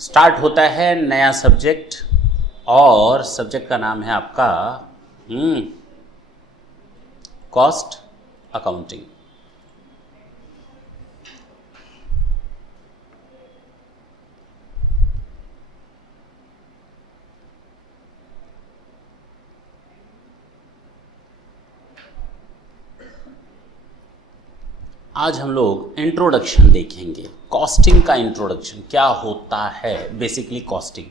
Start होता है नया सब्जेक्ट और सब्जेक्ट का नाम है आपका कॉस्ट अकाउंटिंग। आज हम लोग इंट्रोडक्शन देखेंगे, कॉस्टिंग का इंट्रोडक्शन क्या होता है। बेसिकली कॉस्टिंग,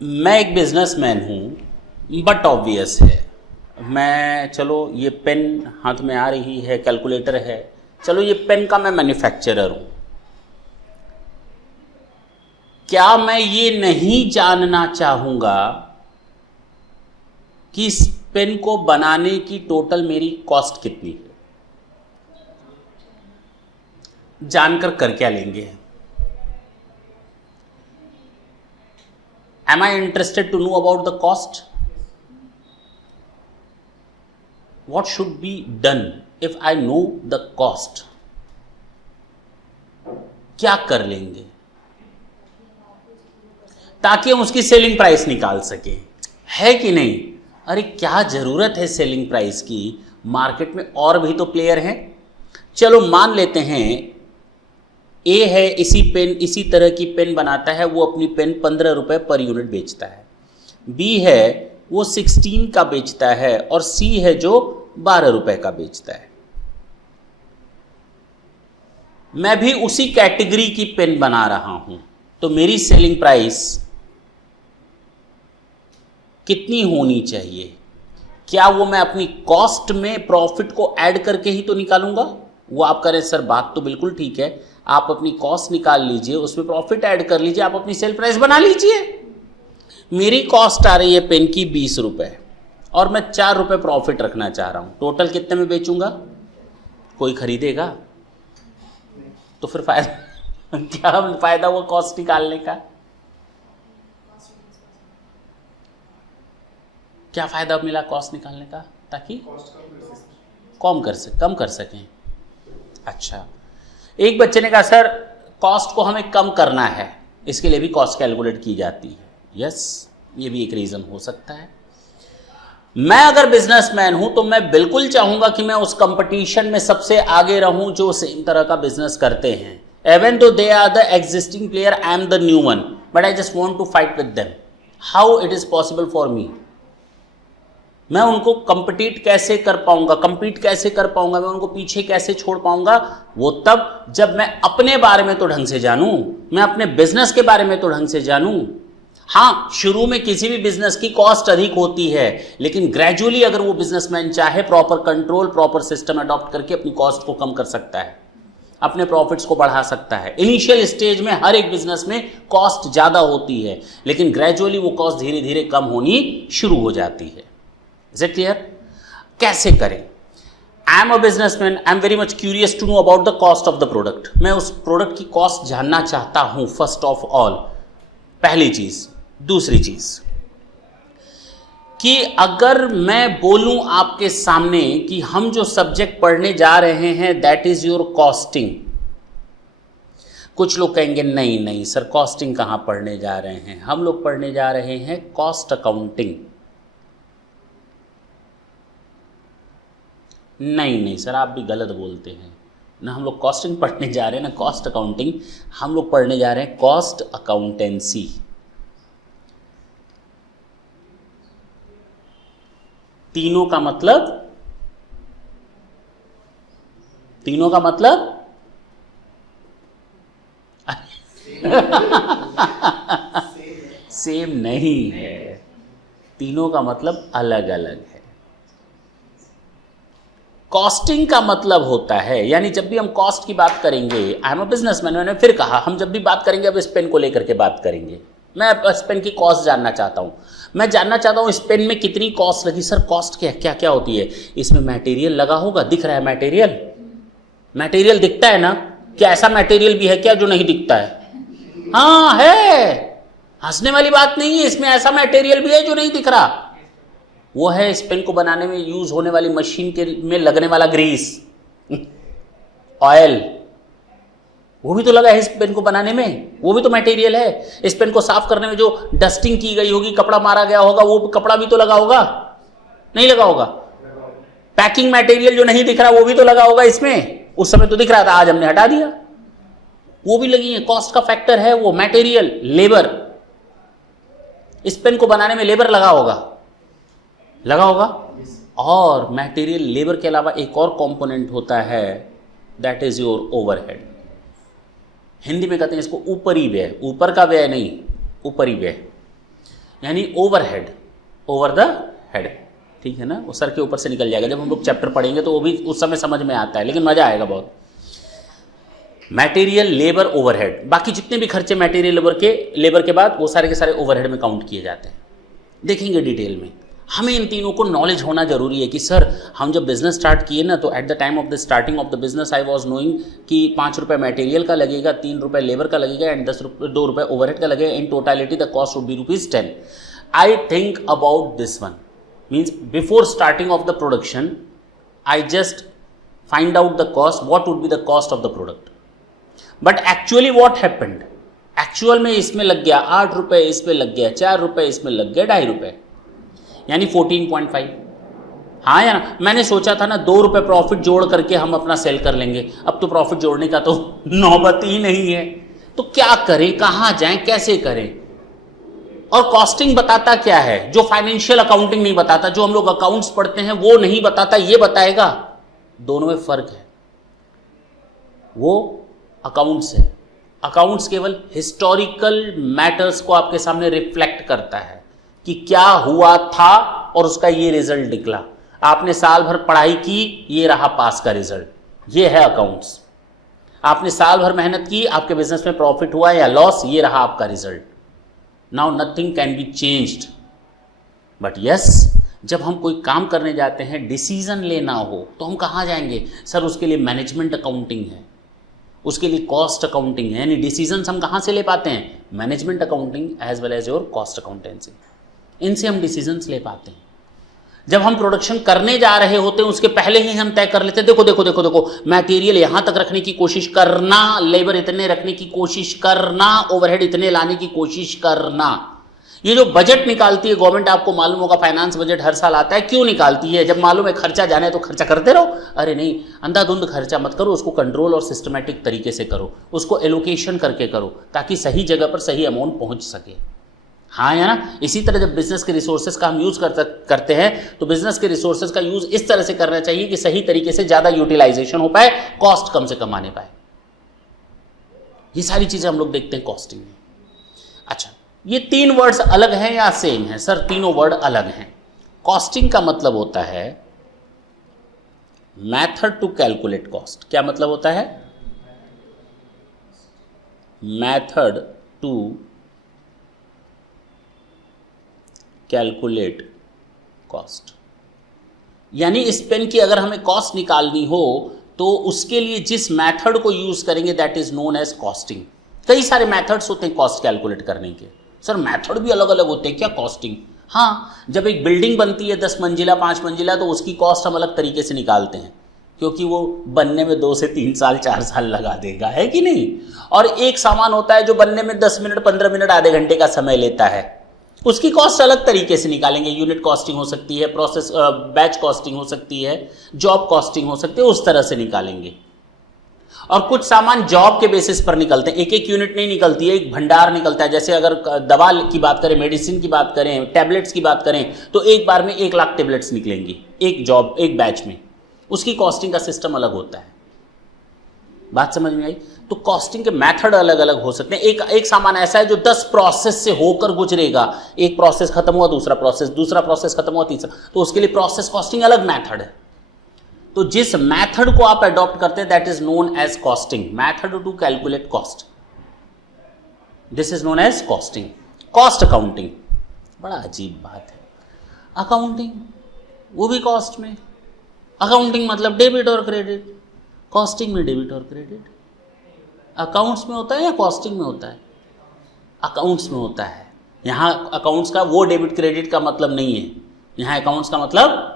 मैं एक बिजनेसमैन हूं, बट ऑब्वियस है मैं, चलो ये पेन हाथ में आ रही है, कैलकुलेटर है, चलो ये पेन का मैं मैन्युफैक्चरर हूं। क्या मैं ये नहीं जानना चाहूंगा कि इस पेन को बनाने की टोटल मेरी कॉस्ट कितनी है? जानकर कर क्या लेंगे? Am I interested to know about the cost? What should be done if I know the cost? क्या कर लेंगे ताकि हम उसकी सेलिंग प्राइस निकाल सके, है कि नहीं? अरे क्या जरूरत है सेलिंग प्राइस की? मार्केट में और भी तो प्लेयर हैं। चलो मान लेते हैं ए है, इसी तरह की पेन बनाता है, वो अपनी पेन 15 रुपए पर यूनिट बेचता है। बी है वो 16 का बेचता है, और सी है जो 12 रुपए का बेचता है। मैं भी उसी कैटेगरी की पेन बना रहा हूं, तो मेरी सेलिंग प्राइस कितनी होनी चाहिए? क्या वो मैं अपनी कॉस्ट में प्रॉफिट को ऐड करके ही तो निकालूंगा? वो आप करें सर, बात तो बिल्कुल ठीक है, आप अपनी कॉस्ट निकाल लीजिए, उसमें प्रॉफिट ऐड कर लीजिए, आप अपनी सेल प्राइस बना लीजिए। मेरी कॉस्ट आ रही है पेन की 20 रुपए और मैं 4 रुपए प्रॉफिट रखना चाह रहा हूं, टोटल कितने में बेचूंगा? कोई खरीदेगा? तो फिर फायदा क्या फायदा हुआ कॉस्ट निकालने का? क्या फायदा मिला कॉस्ट निकालने का? ताकि कम कर सकें। अच्छा, एक बच्चे ने कहा सर कॉस्ट को हमें कम करना है, इसके लिए भी कॉस्ट कैलकुलेट की जाती है। यस, ये भी एक रीजन हो सकता है। मैं अगर बिजनेसमैन हूं तो मैं बिल्कुल चाहूंगा कि मैं उस कंपटीशन में सबसे आगे रहूं जो सेम तरह का बिजनेस करते हैं। Even though they are the existing player, I am the new one, but I just want to fight with them. How it is possible for me? मैं उनको कम्पीट कैसे कर पाऊंगा, मैं उनको पीछे कैसे छोड़ पाऊंगा? वो तब जब मैं अपने बारे में तो ढंग से जानूं, मैं अपने बिजनेस के बारे में तो ढंग से जानूं। हाँ, शुरू में किसी भी बिजनेस की कॉस्ट अधिक होती है, लेकिन ग्रेजुअली अगर वो बिजनेसमैन चाहे proper control, proper system adopt करके अपनी कॉस्ट को कम कर सकता है, अपने प्रॉफिट्स को बढ़ा सकता है। इनिशियल स्टेज में हर एक बिजनेस में कॉस्ट ज्यादा होती है, लेकिन ग्रेजुअली वो कॉस्ट धीरे धीरे कम होनी शुरू हो जाती है। Is it clear? कैसे करें? I am a businessman. I am very much curious to know about the cost of the product. मैं उस प्रोडक्ट की कॉस्ट जानना चाहता हूं फर्स्ट ऑफ ऑल, पहली चीज। दूसरी चीज कि अगर मैं बोलूं आपके सामने कि हम जो सब्जेक्ट पढ़ने जा रहे हैं दैट इज योर कॉस्टिंग, कुछ लोग कहेंगे नहीं नहीं सर, कॉस्टिंग कहां पढ़ने जा रहे हैं, हम लोग पढ़ने जा रहे हैं कॉस्ट अकाउंटिंग। नहीं नहीं सर, आप भी गलत बोलते हैं ना, हम लोग कॉस्टिंग पढ़ने जा रहे हैं ना कॉस्ट अकाउंटिंग, हम लोग पढ़ने जा रहे हैं कॉस्ट अकाउंटेंसी। तीनों का मतलब सेम नहीं है, तीनों का मतलब अलग अलग है। कॉस्टिंग का मतलब होता है, यानी जब भी हम कॉस्ट की बात करेंगे, आई एम अ बिजनेसमैन, मैंने फिर कहा हम जब भी बात करेंगे, अब इस पेन को लेकर के बात करेंगे, मैं इस पेन की कॉस्ट जानना चाहता हूं। मैं जानना चाहता हूं इस पेन में कितनी कॉस्ट लगी। सर कॉस्ट क्या क्या होती है? इसमें मटेरियल लगा होगा, दिख रहा है मटेरियल दिखता है ना? क्या ऐसा मटेरियल भी है क्या जो नहीं दिखता है? हाँ है, हंसने वाली बात नहीं है, इसमें ऐसा मटेरियल भी है जो नहीं दिख रहा। वो है इस पेन को बनाने में यूज होने वाली मशीन के में लगने वाला ग्रीस, ऑयल, वो भी तो लगा है इस पेन को बनाने में, वो भी तो मटेरियल है। इस पेन को साफ करने में जो डस्टिंग की गई होगी, कपड़ा मारा गया होगा, वो कपड़ा भी तो लगा होगा, नहीं लगा होगा? पैकिंग मटेरियल जो नहीं दिख रहा वो भी तो लगा होगा इसमें, उस समय तो दिख रहा था, आज हमने हटा दिया, वो भी लगी है। कॉस्ट का फैक्टर है वो मटेरियल, लेबर। इस पेन को बनाने में लेबर लगा होगा, लगा होगा। और मटेरियल लेबर के अलावा एक और कंपोनेंट होता है, that is your overhead. Hindi में कहते हैं इसको ऊपरी व्यय, ऊपर का व्यय नहीं, ऊपरी व्यय, यानी ओवरहेड, ओवर द हेड, ठीक है ना। वो सर के ऊपर से निकल जाएगा, जब हम लोग चैप्टर पढ़ेंगे तो वो भी उस समय समझ में आता है, लेकिन मजा आएगा बहुत। मटेरियल, लेबर, ओवरहेड, बाकी जितने भी खर्चे मटेरियल लेबर के बाद वो सारे के सारे ओवरहेड में काउंट किए जाते हैं। देखेंगे डिटेल में। हमें इन तीनों को नॉलेज होना जरूरी है कि सर हम जब बिजनेस स्टार्ट किए ना, तो at the time of the starting of the business I was knowing कि 5 रुपये मटेरियल का लगेगा, 3 रुपये लेबर का लगेगा एंड 2 रुपये ओवरहेड का लगेगा। In totality the cost would be ₹10। I think about this one, means before starting of the production I just find out the cost, what would be the cost of the product. But actually what happened, actual में इसमें लग गया 8 रुपये, इस पे लग गया 4 रुपये, इसमें लग गया 2.5 रुपये, यानी 14.5। हाँ या ना, मैंने सोचा था ना 2 रुपये प्रॉफिट जोड़ करके हम अपना सेल कर लेंगे, अब तो प्रॉफिट जोड़ने का तो नौबत ही नहीं है। तो क्या करें, कहाँ जाएं, कैसे करें? और कॉस्टिंग बताता क्या है? जो फाइनेंशियल अकाउंटिंग नहीं बताता, जो हम लोग अकाउंट्स पढ़ते हैं वो नहीं बताता, ये बताएगा। दोनों में फर्क है। वो अकाउंट्स है, अकाउंट्स केवल हिस्टोरिकल मैटर्स को आपके सामने रिफ्लेक्ट करता है कि क्या हुआ था और उसका ये रिजल्ट निकला। आपने साल भर पढ़ाई की, ये रहा पास का रिजल्ट, ये है अकाउंट्स। आपने साल भर मेहनत की, आपके बिजनेस में प्रॉफिट हुआ या लॉस, ये रहा आपका result. Now nothing can be changed. But yes, जब हम कोई काम करने जाते हैं, डिसीजन लेना हो, तो हम कहाँ जाएंगे? सर उसके लिए मैनेजमेंट अकाउंटिंग है, उसके लिए कॉस्ट अकाउंटिंग है, यानी डिसीजंस हम कहाँ से ले पाते हैं? Management accounting as well as your cost accountancy, इनसे हम डिसीजंस ले पाते हैं। जब हम प्रोडक्शन करने जा रहे होते हैं उसके पहले ही हम तय कर लेते हैं, देखो देखो देखो देखो, मटेरियल यहां तक रखने की कोशिश करना, लेबर इतने रखने की कोशिश करना, ओवरहेड इतने लाने की कोशिश करना। ये जो बजट निकालती है गवर्नमेंट, आपको मालूम होगा फाइनेंस बजट हर साल आता है, क्यों निकालती है? जब मालूम है खर्चा जाने तो खर्चा करते रहो। अरे नहीं, अंधाधुंध खर्चा मत करो, उसको कंट्रोल और सिस्टमैटिक तरीके से करो, उसको एलोकेशन करके करो, ताकि सही जगह पर सही अमाउंट पहुंच सके। हाँ या ना? इसी तरह जब बिजनेस के रिसोर्सेज का हम यूज करते हैं, तो बिजनेस के रिसोर्सेज का यूज इस तरह से करना चाहिए कि सही तरीके से ज्यादा यूटिलाइजेशन हो पाए, कॉस्ट कम से कम आने पाए। ये सारी चीजें हम लोग देखते हैं कॉस्टिंग में। अच्छा, ये 3 वर्ड्स अलग हैं या सेम हैं? सर तीनों वर्ड अलग हैं। कॉस्टिंग का मतलब होता है मैथड टू कैलकुलेट कॉस्ट। क्या मतलब होता है? मैथड टू कैलकुलेट कॉस्ट, यानी इस पेन की अगर हमें कॉस्ट निकालनी हो तो उसके लिए जिस मेथड को यूज करेंगे that is known as costing. कई सारे मेथड्स होते हैं कॉस्ट कैलकुलेट करने के। सर मेथड भी अलग अलग होते हैं क्या कॉस्टिंग? हाँ, जब एक बिल्डिंग बनती है 10 मंजिला 5 मंजिला, तो उसकी कॉस्ट हम अलग तरीके से निकालते हैं, क्योंकि वो बनने में 2 से 3 साल 4 साल लगा देगा, है कि नहीं? और एक सामान होता है जो बनने में 10 मिनट 15 मिनट आधे घंटे का समय लेता है, उसकी कॉस्ट अलग तरीके से निकालेंगे। यूनिट कॉस्टिंग हो सकती है, प्रोसेस बैच कॉस्टिंग हो सकती है, जॉब कॉस्टिंग हो सकती है, उस तरह से निकालेंगे। और कुछ सामान जॉब के बेसिस पर निकलते हैं, एक एक यूनिट नहीं निकलती है, एक भंडार निकलता है। जैसे अगर दवा की बात करें, मेडिसिन की बात करें, टैबलेट्स की बात करें, तो एक बार में 1 लाख टैबलेट्स निकलेंगी एक जॉब, एक बैच में। उसकी कॉस्टिंग का सिस्टम अलग होता है। बात समझ में आई? तो कॉस्टिंग के मेथड अलग अलग हो सकते हैं। एक सामान ऐसा है जो 10 प्रोसेस से होकर गुजरेगा, एक प्रोसेस खत्म हुआ, दूसरा प्रोसेस खत्म हुआ, तीसरा, तो उसके लिए प्रोसेस कॉस्टिंग अलग मेथड है। तो जिस मेथड को आप अडॉप्ट करते हैं that is known as costing, method to calculate cost, this is known as costing. Cost accounting बड़ा अजीब बात है। अकाउंटिंग वो भी कॉस्ट में, अकाउंटिंग मतलब डेबिट और क्रेडिट, कॉस्टिंग में डेबिट और क्रेडिट। अकाउंट्स में होता है या कॉस्टिंग में होता है? अकाउंट्स में होता है। यहां अकाउंट्स का वो डेबिट क्रेडिट का मतलब नहीं है, यहां अकाउंट्स का मतलब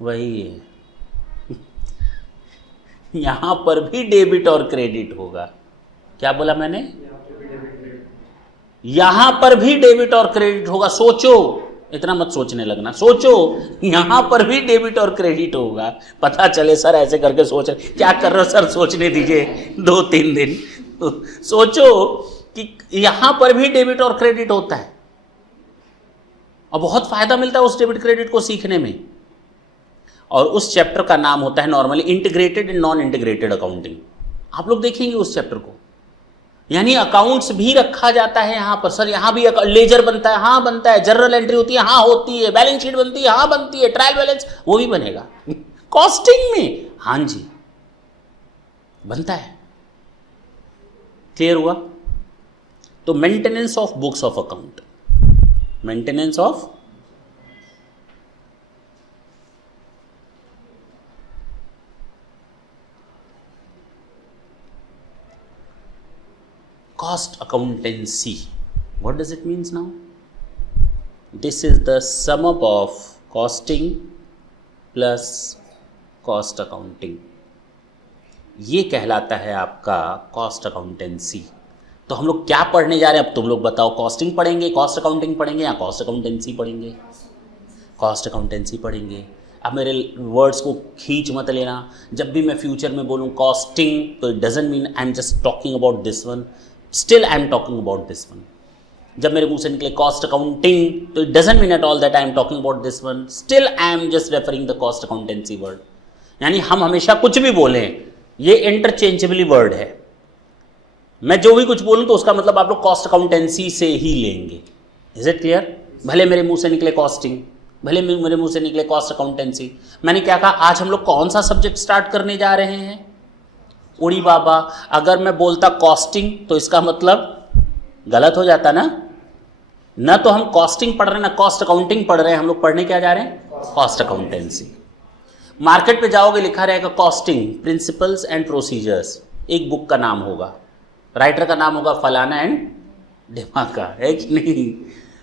वही है यहां पर भी डेबिट और क्रेडिट होगा। क्या बोला मैंने? यहां पर भी डेबिट और क्रेडिट होगा। सोचो, इतना मत सोचने लगना, सोचो यहां पर भी डेबिट और क्रेडिट होगा। पता चले सर ऐसे करके सोच रहे, क्या कर रहे हो सर, सोचने दीजिए 2-3 दिन। तो सोचो कि यहां पर भी डेबिट और क्रेडिट होता है और बहुत फायदा मिलता है उस डेबिट क्रेडिट को सीखने में। और उस चैप्टर का नाम होता है normally integrated and non integrated accounting. आप लोग देखेंगे उस चैप्टर को, यानी अकाउंट्स भी रखा जाता है यहां पर। सर यहां भी लेजर बनता है, हाँ बनता है। जर्नल एंट्री होती है, हाँ होती है। बैलेंस शीट बनती है, हाँ बनती है। ट्रायल बैलेंस वो भी बनेगा। कॉस्टिंग में हाँ जी बनता है। क्लियर हुआ? तो maintenance of books of account, maintenance of cost accountancy. What does it means now? This is the sum up of costing plus cost accounting. ये कहलाता है आपका कॉस्ट अकाउंटेंसी। तो हम लोग क्या पढ़ने जा रहे हैं अब तुम लोग बताओ? कॉस्टिंग पढ़ेंगे, कॉस्ट अकाउंटिंग पढ़ेंगे या कॉस्ट अकाउंटेंसी पढ़ेंगे? कॉस्ट अकाउंटेंसी पढ़ेंगे। अब मेरे वर्ड्स को खींच मत लेना। जब भी मैं फ्यूचर में बोलूँ कॉस्टिंग तो it doesn't mean I am just talking about this one, still I am talking about this one. जब मेरे मुंह से निकले कॉस्ट अकाउंटिंग तो it doesn't mean at all that I am talking about this one, still I am just referring the cost accountancy word. यानी हम हमेशा कुछ भी बोलें ये इंटरचेंजेबली वर्ड है। मैं जो भी कुछ बोलूं तो उसका मतलब आप लोग कॉस्ट अकाउंटेंसी से ही लेंगे। Is it clear? भले मेरे मुंह से निकले कॉस्टिंग, भले मेरे मुंह से निकले कॉस्ट अकाउंटेंसी। मैंने क्या कहा, आज हम लोग कौन सा सब्जेक्ट स्टार्ट करने जा रहे हैं? उड़ी बाबा, अगर मैं बोलता कॉस्टिंग तो इसका मतलब गलत हो जाता ना तो हम कॉस्टिंग पढ़ रहे हैं ना कॉस्ट अकाउंटिंग पढ़ रहे हैं। हम लोग पढ़ने क्या जा रहे हैं? Cost accountancy. मार्केट पे जाओगे लिखा रहेगा कॉस्टिंग प्रिंसिपल्स एंड प्रोसीजर्स। एक बुक का नाम होगा, राइटर का नाम होगा फलाना एंड ढिमाका, है कि नहीं?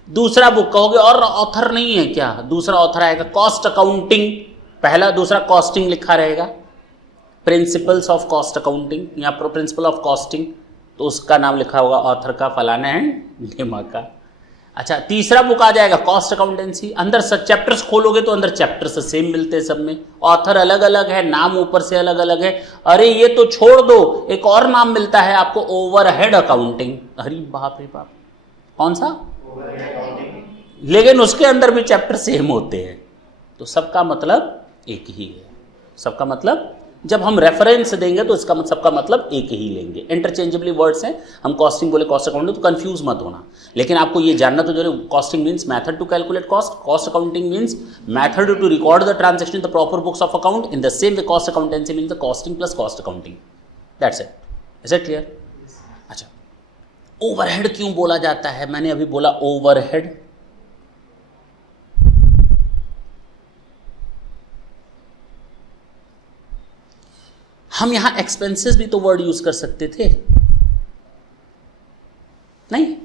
दूसरा बुक कहोगे और ऑथर नहीं है क्या? दूसरा ऑथर आएगा कॉस्ट अकाउंटिंग, पहला दूसरा कॉस्टिंग लिखा रहेगा, प्रिंसिपल्स ऑफ कॉस्ट अकाउंटिंग या प्रिंसिपल ऑफ कॉस्टिंग, तो उसका नाम लिखा होगा ऑथर का फलाना एंड ढिमाका। अच्छा, तीसरा बुक आ जाएगा कॉस्ट अकाउंटेंसी। अंदर सब चैप्टर्स खोलोगे तो अंदर चैप्टर्स सेम मिलते हैं, सब में ऑथर अलग अलग है, नाम ऊपर से अलग अलग है। अरे ये तो छोड़ दो, एक और नाम मिलता है आपको ओवरहेड अकाउंटिंग। अरे बाप रे बाप, कौन सा? लेकिन उसके अंदर भी चैप्टर सेम होते हैं। तो सबका मतलब एक ही है। सबका मतलब जब हम रेफरेंस देंगे तो इसका सबका मतलब एक ही लेंगे। इंटरचेंजेबली वर्ड्स हैं। हम कॉस्टिंग बोले कॉस्ट अकाउंटिंग तो कंफ्यूज मत होना। लेकिन आपको ये जानना तो जरूर, costing means method to calculate cost, cost accounting means method to record the transaction in the proper books of account. In the same way cost accountancy means the costing plus cost accounting. That's it. Is it clear? अच्छा, overhead क्यों बोला जाता है? मैंने अभी बोला overhead. हम यहां एक्सपेंसेस भी तो वर्ड यूज कर सकते थे, नहीं?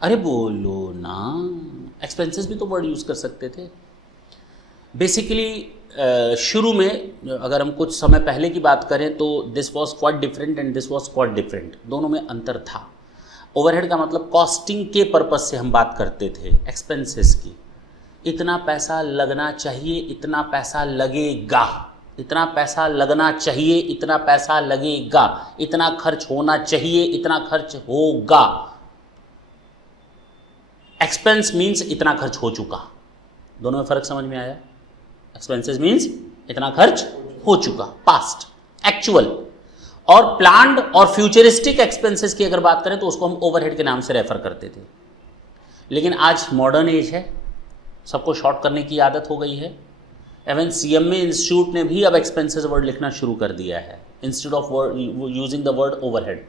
अरे बोलो ना, एक्सपेंसेस भी तो वर्ड यूज कर सकते थे। बेसिकली शुरू में अगर हम कुछ समय पहले की बात करें तो this was quite different and this was quite different, दोनों में अंतर था। ओवरहेड का मतलब कॉस्टिंग के पर्पज से हम बात करते थे एक्सपेंसेस की। इतना पैसा लगना चाहिए, इतना पैसा लगेगा, इतना पैसा लगना चाहिए, इतना पैसा लगेगा, इतना खर्च होना चाहिए, इतना खर्च होगा। एक्सपेंस मीन्स इतना खर्च हो चुका। दोनों में फर्क समझ में आया? एक्सपेंसेस मीन्स इतना खर्च हो चुका, पास्ट, एक्चुअल। और प्लान्ड और फ्यूचरिस्टिक एक्सपेंसेस की अगर बात करें तो उसको हम ओवरहेड के नाम से रेफर करते थे। लेकिन आज मॉडर्न एज है, सबको शॉर्ट करने की आदत हो गई है। इवन सीएमए इंस्टीट्यूट ने भी अब एक्सपेंसेस वर्ड लिखना शुरू कर दिया है instead of word using the word overhead.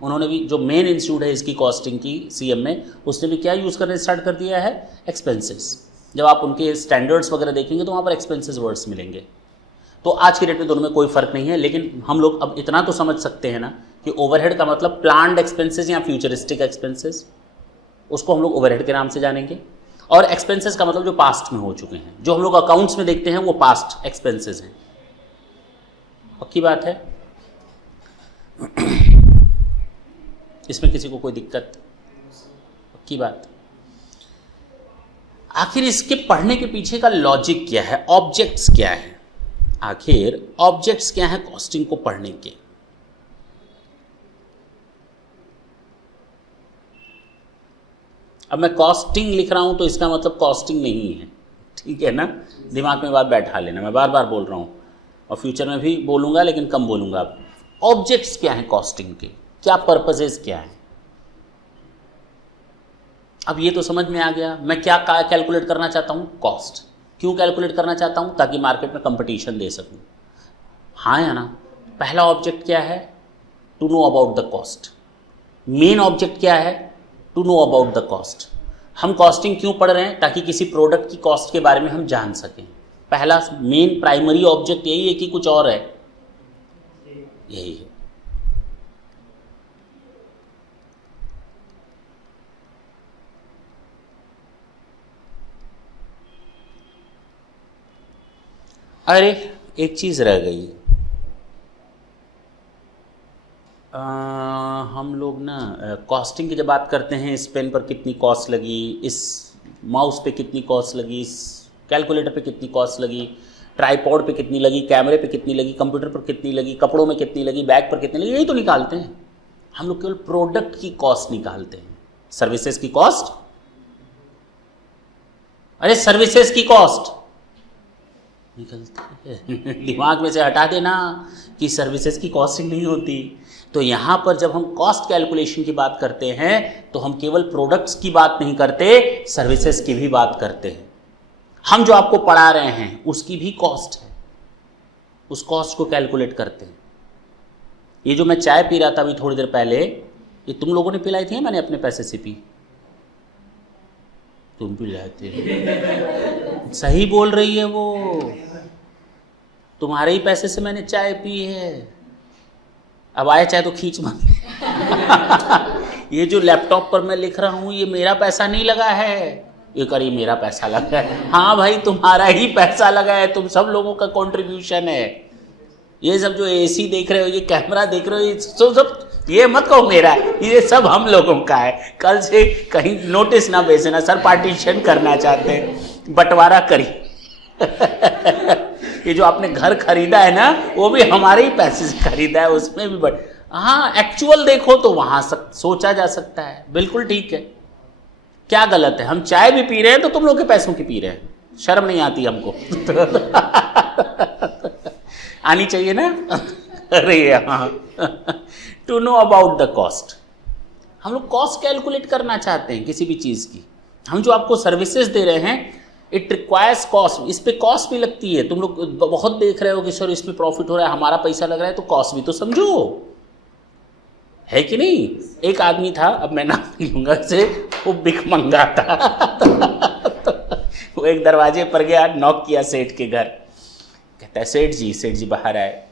उन्होंने भी, जो मेन इंस्टीट्यूट है इसकी कॉस्टिंग की सीएमए, उसने भी क्या यूज़ करना स्टार्ट कर दिया है? एक्सपेंसेस। जब आप उनके स्टैंडर्ड्स वगैरह देखेंगे तो वहाँ पर एक्सपेंसेस वर्ड्स मिलेंगे। तो आज की डेट में दोनों में कोई फर्क नहीं है। लेकिन हम लोग अब इतना तो समझ सकते हैं ना कि ओवरहेड का मतलब प्लान्ड एक्सपेंसेस या फ्यूचरिस्टिक एक्सपेंसेस, उसको हम लोग ओवरहेड के नाम से जानेंगे। और एक्सपेंसेस का मतलब जो पास्ट में हो चुके हैं, जो हम लोग अकाउंट्स में देखते हैं वो पास्ट एक्सपेंसेस हैं। पक्की बात है? इसमें किसी को कोई दिक्कत? पक्की बात। आखिर इसके पढ़ने के पीछे का लॉजिक क्या है, ऑब्जेक्ट्स क्या है? आखिर ऑब्जेक्ट्स क्या है कॉस्टिंग को पढ़ने के? अब मैं कॉस्टिंग लिख रहा हूं तो इसका मतलब कॉस्टिंग नहीं है, ठीक है ना? दिमाग में बात बैठा लेना, मैं बार बार बोल रहा हूं और फ्यूचर में भी बोलूंगा लेकिन कम बोलूंगा। अब ऑब्जेक्ट्स क्या है कॉस्टिंग के, क्या पर्पसेस क्या है? अब ये तो समझ में आ गया मैं क्या कैलकुलेट करना चाहता हूं, कॉस्ट। क्यों कैलकुलेट करना चाहता हूं? ताकि मार्केट में कंपटीशन दे सकूं। हाँ या ना? पहला ऑब्जेक्ट क्या है? To know about the cost. Main object क्या है? To know about the cost. हम कॉस्टिंग क्यों पढ़ रहे हैं? ताकि किसी प्रोडक्ट की कॉस्ट के बारे में हम जान सकें। पहला मेन प्राइमरी ऑब्जेक्ट यही है कि कुछ और है? यही है। अरे एक चीज रह गई। हम लोग ना कॉस्टिंग की जब बात करते हैं, इस पेन पर कितनी कॉस्ट लगी, इस माउस पे कितनी कॉस्ट लगी, इस कैलकुलेटर पे कितनी कॉस्ट लगी, ट्राइपॉड पे कितनी लगी, कैमरे पे कितनी लगी, कंप्यूटर पर कितनी लगी, कपड़ों में कितनी लगी, बैग पर कितनी लगी, यही तो निकालते हैं हम लोग। केवल प्रोडक्ट की कॉस्ट निकालते हैं, सर्विसेज की कॉस्ट। अरे सर्विसेज की कॉस्ट निकलती है दिमाग में से हटा देना कि सर्विसेज की कॉस्टिंग नहीं होती। तो यहां पर जब हम कॉस्ट कैलकुलेशन की बात करते हैं तो हम केवल प्रोडक्ट्स की बात नहीं करते, सर्विसेज की भी बात करते हैं। हम जो आपको पढ़ा रहे हैं उसकी भी कॉस्ट है, उस कॉस्ट को कैलकुलेट करते हैं। ये जो मैं चाय पी रहा था अभी थोड़ी देर पहले, ये तुम लोगों ने पिलाई थी, मैंने अपने पैसे से पी? तुम पिलाए थे। सही बोल रही है वो, तुम्हारे ही पैसे से मैंने चाय पी है। अब आए चाहे तो खींच मत ये जो लैपटॉप पर मैं लिख रहा हूं ये मेरा पैसा नहीं लगा है। ये करिए मेरा पैसा लगा है। हाँ भाई तुम्हारा ही पैसा लगा है, तुम सब लोगों का कंट्रीब्यूशन है। ये सब जो एसी देख रहे हो, ये कैमरा देख रहे हो, ये सब ये मत कहो मेरा है, ये सब हम लोगों का है। कल से कहीं नोटिस ना भेजना, सर पार्टीशन करना चाहते हैं, बंटवारा करिए ये जो आपने घर खरीदा है ना वो भी हमारे ही पैसे से खरीदा है, उसमें भी बट हाँ एक्चुअल देखो तो वहां सोचा जा सकता है। बिल्कुल ठीक है, क्या गलत है? हम चाय भी पी रहे हैं तो तुम लोग के पैसों की पी रहे हैं, शर्म नहीं आती हमको आनी चाहिए ना अरे हाँ to know about the cost. हम लोग कॉस्ट कैलकुलेट करना चाहते हैं किसी भी चीज की। हम जो आपको सर्विसेज दे रहे हैं इट रिक्वायर्स कॉस्ट, इस पे कॉस्ट भी लगती है। तुम लोग बहुत देख रहे हो कि सर इसमें प्रॉफिट हो रहा है, हमारा पैसा लग रहा है, तो कॉस्ट भी तो समझो, है कि नहीं? एक आदमी था, अब मैं नाम नहीं लूंगा से, वो भिख मंगा था वो एक दरवाजे पर गया, नॉक किया सेठ के घर, कहता है सेठ जी बाहर आए।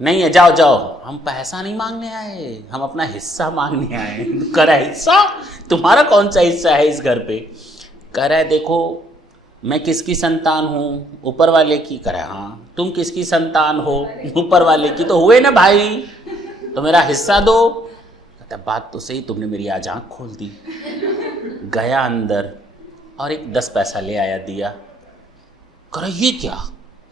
नहीं है, जाओ जाओ, हम पैसा नहीं मांगने आए, हम अपना हिस्सा मांगने आए। कह रहा है हिस्सा? तुम्हारा कौन सा हिस्सा है इस घर पे? कह रहा है देखो मैं किसकी संतान हूँ, ऊपर वाले की। कह रहा है हाँ, तुम किसकी संतान हो? ऊपर वाले की। तो हुए ना भाई, तो मेरा हिस्सा दो। कहता बात तो सही, तुमने मेरी आज आँख खोल दी। गया अंदर और एक 10 पैसा ले आया, दिया। कह रहा ये क्या?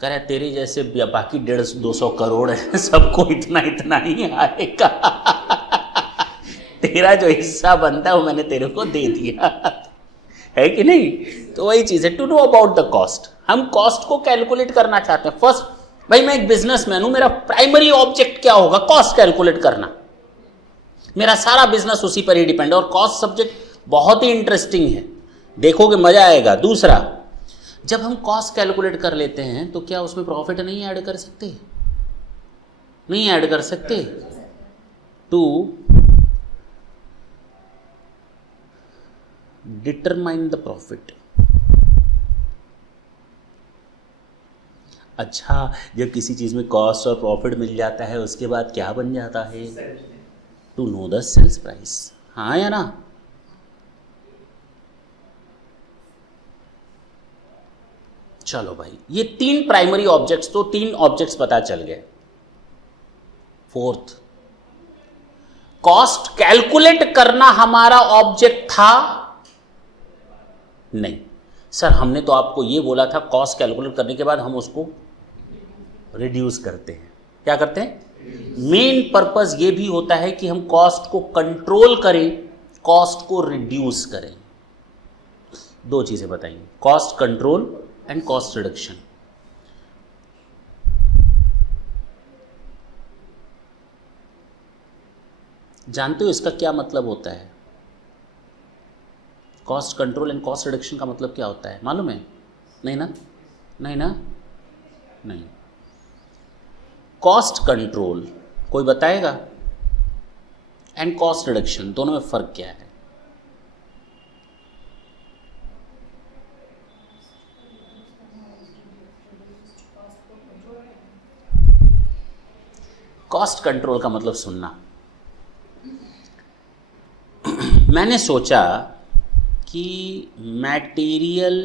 कह रहा तेरे जैसे बाकी 150-200 करोड़ है, सबको इतना इतना ही आएगा तेरा जो हिस्सा बनता है वो मैंने तेरे को दे दिया है कि नहीं? तो वही चीज है, to know about the cost. हम कॉस्ट को कैलकुलेट करना चाहते हैं। फर्स्ट भाई मैं एक बिजनेसमैन हूं, मेरा प्राइमरी ऑब्जेक्ट क्या होगा? कॉस्ट कैलकुलेट करना। मेरा सारा बिजनेस उसी पर ही डिपेंड है और कॉस्ट सब्जेक्ट बहुत ही इंटरेस्टिंग है, देखोगे मजा आएगा। दूसरा, जब हम कॉस्ट कैलकुलेट कर लेते हैं तो क्या उसमें प्रॉफिट नहीं ऐड कर सकते? नहीं ऐड कर सकते? To determine the profit. अच्छा, जब किसी चीज में कॉस्ट और प्रॉफिट मिल जाता है उसके बाद क्या बन जाता है? To know the sales price. हाँ या ना? चलो भाई, ये 3 प्राइमरी ऑब्जेक्ट्स, तो 3 ऑब्जेक्ट्स पता चल गए। फोर्थ, कॉस्ट कैलकुलेट करना हमारा ऑब्जेक्ट था? नहीं सर, हमने तो आपको ये बोला था कॉस्ट कैलकुलेट करने के बाद हम उसको रिड्यूस करते हैं। क्या करते हैं? मेन पर्पस ये भी होता है कि हम कॉस्ट को कंट्रोल करें, कॉस्ट को रिड्यूस करें। 2 चीजें बताइए, cost control and cost reduction. जानते हो इसका क्या मतलब होता है? Cost control and cost reduction का मतलब क्या होता है मालूम है? नहीं ना? नहीं ना? नहीं। कॉस्ट कंट्रोल कोई बताएगा? एंड कॉस्ट रिडक्शन, दोनों में फर्क क्या है? कॉस्ट कंट्रोल का मतलब सुनना। मैंने सोचा कि मटेरियल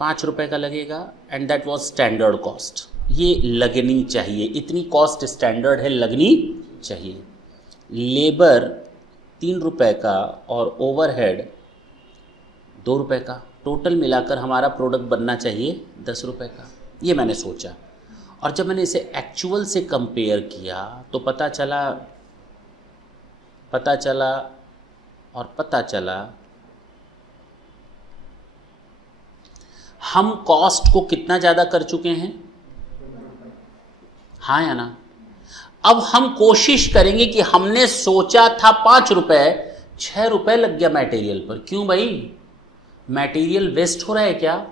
5 रुपए का लगेगा and that was standard cost. ये लगनी चाहिए, इतनी कॉस्ट स्टैंडर्ड है, लगनी चाहिए। लेबर 3 रुपए का और ओवरहेड 2 रुपए का, टोटल मिलाकर हमारा प्रोडक्ट बनना चाहिए 10 रुपए का। ये मैंने सोचा, और जब मैंने इसे एक्चुअल से कंपेयर किया तो पता चला हम कॉस्ट को कितना ज़्यादा कर चुके हैं। हाँ या ना? अब हम कोशिश करेंगे कि हमने सोचा था 5 रुपए, 6 रुपए लग गया मटेरियल पर। क्यों भाई? मटेरियल वेस्ट हो रहा है क्या?